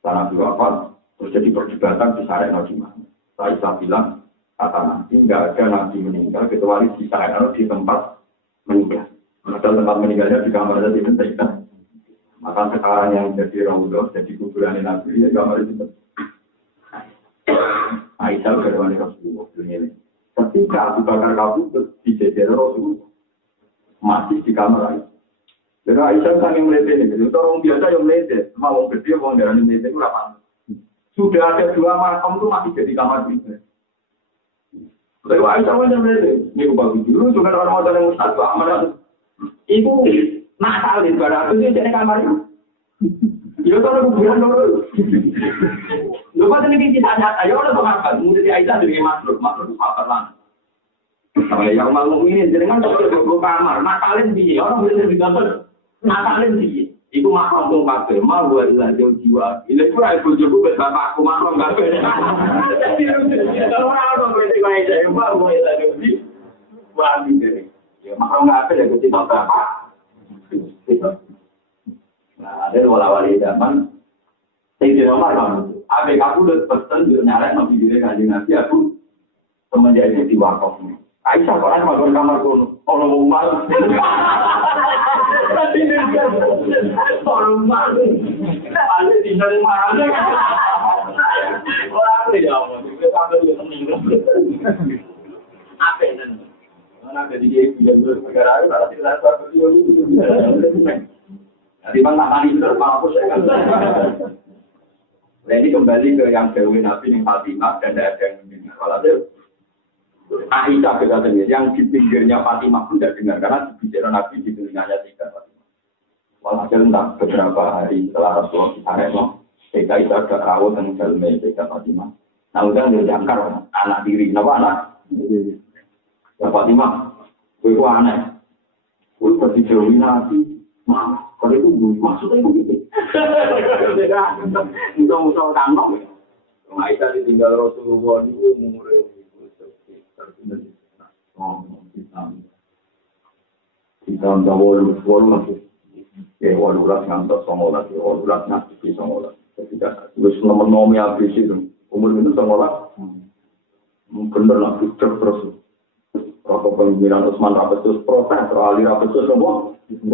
Setelah Nabi wafat, terus jadi perdebatan di Sarayana di mana. Aisyah bilang, kata Nabi, tidak ada Nabi meninggal kecuali di Sarayana di tempat meninggal. Padahal tempat meninggalnya di kamar saja dimentingkan. Maka sekarang yang jadi Raudhah, jadi kuburan Nabi, ya kamar itu. Aisyah berwani Rasulullah ini. Ketika Abu Bakar kabur di jajar Rasulullah, masih di kamar Aisyah. Dan Aisyah saking melihat ini, itu orang biasa yang melihat, mau gede, mau darah melihat itu apa? Sudah ada 2 makam itu masih jadi kamar itu. Tapi Aisyah yang melihat, ini bagus dulu, juga orang-orang yang mustahil, amanah. Ibu nakal di barat itu jadi kamar itu. Ya kalau kuburan dulu. Lupa tadi kita nyata, ya udah pengakuan. Kemudian Aisyah jadi makhluk apa lah. Kalau yang malu ini, jadi kan kalau di kamar, nakalin dia, orang boleh lebih gampang. Nakalin dia, itu makhluk tuh pakai, mau buat jauh jiwa. Ini pun aku juga bapakku makhluk nggak beda. Kalau orang boleh Aisyah, mau buat jauh jiwa. Ya, makhluk nggak ada, ya kita bapak. Nah, ada wala-wali zaman. Saya di rumah kan. Abis aku udah pesen dia nyarek nabi diri kanjeng Nabi aku semenjak di wakaf. Aisyah orang masuk kamar kono. Orang umat. Orang umat. Ada di dalam mana? Orang tidak. Kita sampai di sini. Apa ini? Mana jadi dia negara itu ada tidak satu dia. Jadi bang nak tadi terus mampus ya kan. Jadi kembali ke yang Dewi Nabi yang Fatimah dan ada yang mendengar. Kalau itu Aisyah kita sendiri yang di pinggirnya Fatimah pun tidak dengar karena bicara Nabi di telinganya tidak Fatimah. Walhasil entah beberapa hari setelah Rasulullah Sarayana, Aisyah agak rawat dan jalan Sayyidah Fatimah. Nah udah dia jangkar anak diri, kenapa anak? Ya Fatimah, itu aneh. Itu pasti jauhi Nabi. Kalau itu maksudnya begitu. Musuh-musuh kantong. Aisyah ditinggal Rasulullah itu umurnya kita walu lagi. Ya walu ngantos 19, walu ngantos 19. Ketika terus nomi habis itu umur itu 19. Bener lah terus. Rokok pemimpinan Utsman Rapetus protes, Ali Rapetus semua. Itu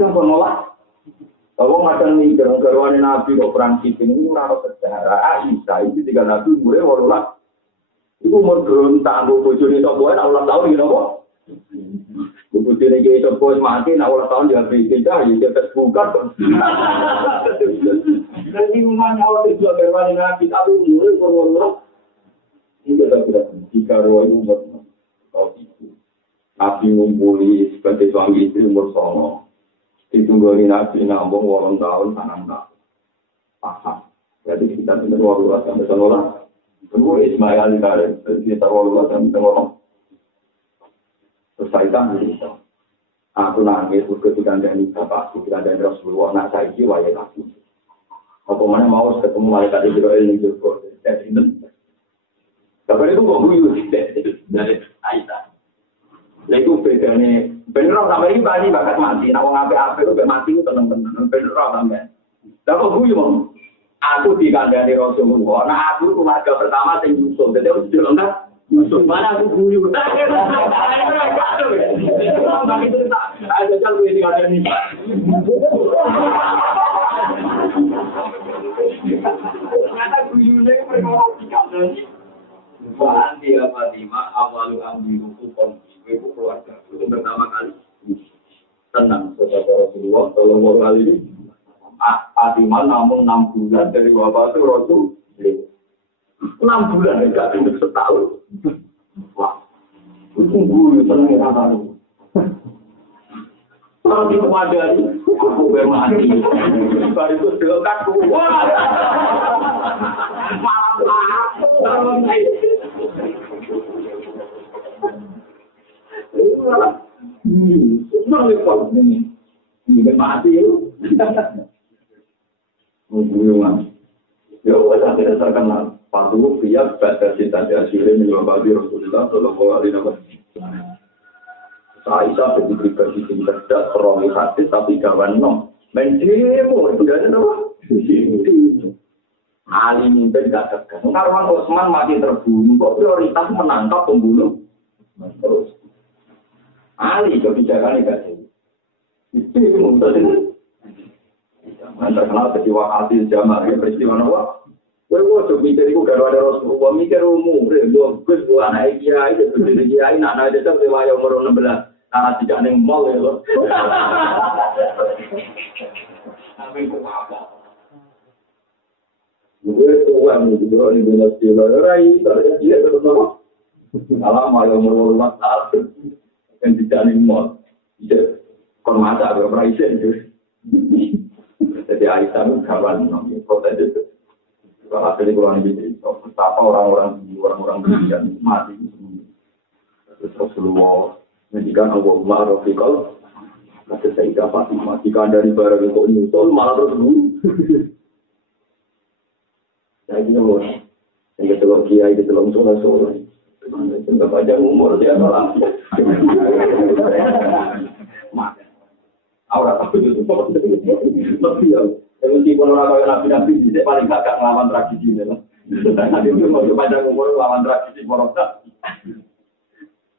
kan penolak. Kalau macam ni gerong-gerongnya Nabi kok perang Siffin ini orang sejarah Aisyah itu 3 Nabi mulai warulah. Itu umur berontak, bojone tok boen Allah tahu ini apa. Bojone iki tok boen mati Allah tahu dia beda ya kita buka. Jadi memang Allah itu berwali Nabi tapi umur warulah. Ini kita 3 roh umur. Nabi ngumpuli sebagai suami istri umur 9. Ditunggu Nabi nambung 8 tahun, 6 tahun. Paham. Jadi kita tidak warulah sampai 19. Tunggu Ismail Karim. Jadi kita warulah sampai 19. Terus saya tanya, aku nangis ketika dari bapak, ketika dari Rasulullah, anak saya jiwa ya lagi. Apa mana mau ketemu malaikat Jibril yang juga. Tapi itu kok guyu dari Aisyah. Itu bedanya, bener sampai ini bagi bakat mati. Nah, orang apa itu mati itu tenang-tenang. Bener sampai. Lalu aku bilang, aku dikandani Rasulullah. Nah, aku keluarga pertama yang Yusuf. Jadi aku bilang kan, Yusuf mana aku guyu. Bagi itu tak ada jalan yang dikandani. Kata guyunya perkara dikandani. Bahan dia Fatimah awalu ambiru kupon. Ibu keluarga itu pertama kali tenang saudara Rasulullah Shallallahu Alaihi Wasallam. Fatimah namun 6 bulan dari bapak itu Rasul 6 bulan enggak untuk setahun. Wah, itu guru seneng kata itu. Kalau di kemadani, aku mati. Baru itu dekat wah. Malam semua lepas ini. Ini mati. Hubungan. Ya Allah tidak terkenal. Patuh biar pada cita hasilnya menyebabkan Rasulullah Shallallahu Alaihi Wasallam. Aisyah begitu begitu cerdas, perongi hati tapi kawan nom. Menjemu itu dari apa? Ali mungkin tidak tegas. Karwan Osman mati terbunuh. Kok prioritas menangkap pembunuh? Terus Ali kebijakannya tidak sih. Itu mungkin. Terkenal peristiwa hasil jamaah yang peristiwa apa? Gue mikir itu kalau ada Rasulullah mikir umum, gue anak kiai, jadi kiai, anak ada sampai wayang umur 16. Karena tidak neng mall ya loh. Tapi itu apa? Gue tua nih, gue ini dinasti Rai, karena dia terus apa? Kalau mau umur 5 tahun, kan tidak neng mall, tidak kormata atau praisen gitu. Jadi Aisyah itu kawan namanya kota itu. Kalau hasilnya kurang lebih betapa orang-orang beriman mati terus Rasulullah menjadikan Allahumma Rafiqal kata Sayyidah Fatimah jika dari barang yang kau nyusul malah terus dulu saya gini loh yang ketelur kiai ketelur sholah tidak panjang umur dia malah orang tahu itu lebih ya meskipun orang nabi-nabi tidak paling gagak melawan tradisi ini nanti itu mau panjang umur melawan tradisi morokta.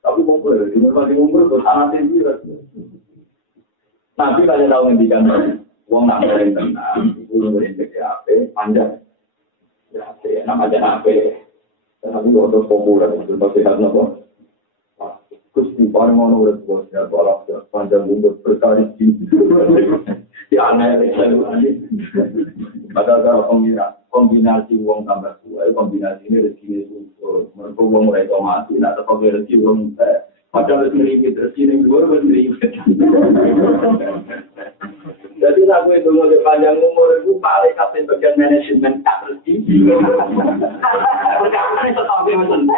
Tapi populer, di masih umur itu sangat tinggi. Nanti kalian tahu ngendikan uang nak ngering tenang, itu ngering PKP panjang. Ya, namanya HP. Tapi kalau terus populer, itu pasti harus apa? Gusti paling orang udah buat ya, balap panjang umur berkali tinggi. Ya aneh, selalu padahal kalau kombinasi uang tambah tua, kombinasi ini rezeki itu, mereka uang mulai mati, nak terpakai rezeki uang padahal rezeki rezeki dua rezeki. Jadi lagu itu mulai panjang umur itu paling kasih bagian manajemen tak rezeki. Perkara itu tapi macam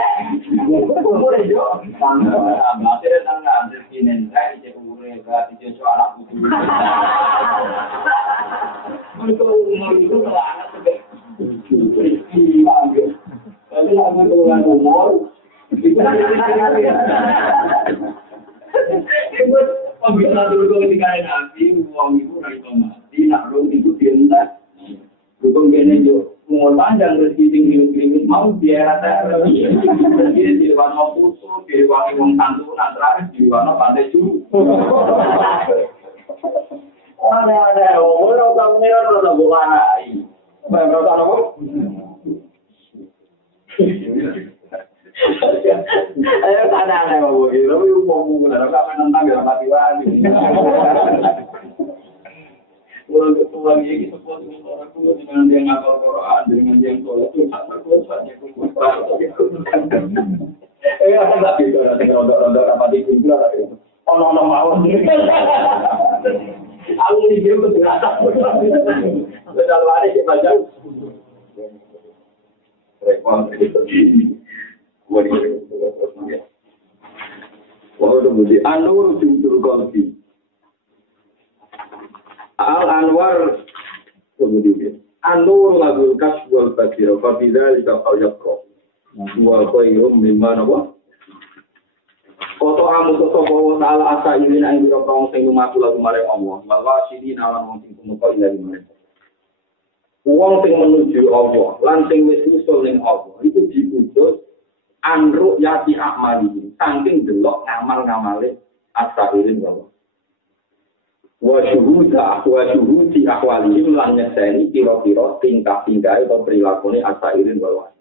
umur itu, akhirnya tangan rezeki nentai jadi umur berarti jadi soal aku. Mereka umur itu terlalu sedih. Tapi lagu dengan umur, itu bisa dulu ketika nanti uang itu naik mati, nak ruang itu dientak. Bukan gini jo, umur panjang rezeki tinggi mau biar ada jadi di mana putus, di mana uang santunan terakhir, di mana pandai cu. Ada, orang ini ada bukan lagi. Berapa tahun apa? Ayo tanya mau gitu, tapi mau bukan apa nentang biar mati lagi. Untuk tuan ini sesuatu orang tua dengan dia ngapal Quran, dengan dia yang sholat itu tak berkuasa, kumpul tapi itu nanti rondo apa di kumpul lah itu. Oh mau. Aku di sini betul atas. Sudah lari ke baca. Rekam itu. Wah, kemudian Anwar Jumtul Qalbi. Al-Anwar kemudian Anwar Labul Kaswal Bakir Fabila Lika Qalyakro Wa Khairum Mimma Nawa Koto amu sosopo ta'ala asa ini na ingiro prong sing lumaku lagu mareng Allah Walwa sini nalan wong sing kumuko ilari mareng Wong sing menuju Allah lan sing wis usul ning Allah itu diutus anruk yati akmali saking delok ngamal-ngamale asa ini Allah wa syuhudi akwalihim lan nyeseni kira-kira tingkah-tingkah atau perilakunya asairin bahwa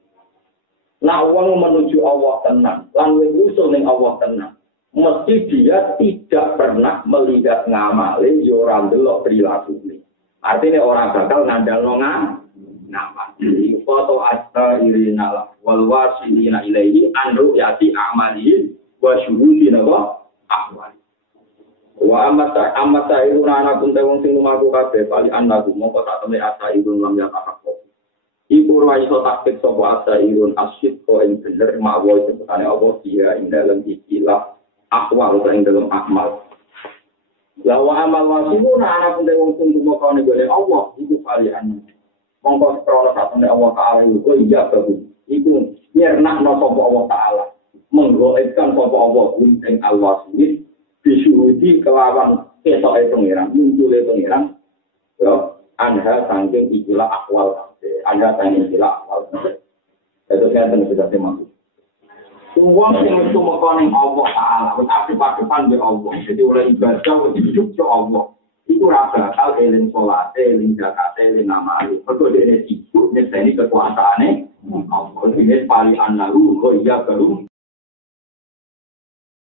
nah wong menuju Allah tenang lan usul ning Allah tenang mesti dia tidak pernah melihat ngamale yo ora ndelok perilakunya artinya orang bakal ngandalno ngamal foto asairin wal wasilina ilaihi anru yati amali wa syuhudi akwali Wa amat sairun ana pun wong sing lumaku kabeh pali anaku mongko tak temne asairun lam ya tak kok. Iku ora iso taktik sapa asairun asyid ko ing bener mawa sebutane apa dia ing dalam ikilah akwal ing dalam akmal. Lawa amal wasimu ana pun wong sing lumaku ning gone Allah iku pali anaku. Mongko krono tak temne Allah taala iku iya bagus. Iku nyernakno sapa Allah taala. Menggoetkan sapa Allah ing Allah sendiri. Disuruhi kelawan ketoke pengiran, muncule pengiran, ya, anha sangking ikilah akwal, anha sangking ikilah akwal. Itu saya tentu sudah termasuk. Uang yang itu mengkoning Allah Ta'ala, aktif-aktifan di Allah, jadi oleh ibadah, hidup ke Allah. Itu rasa bakal eling sholat, eling zakat, eling amali. Betul ini ibu, ini kekuasaannya. Allah ini paling anaru, iya baru.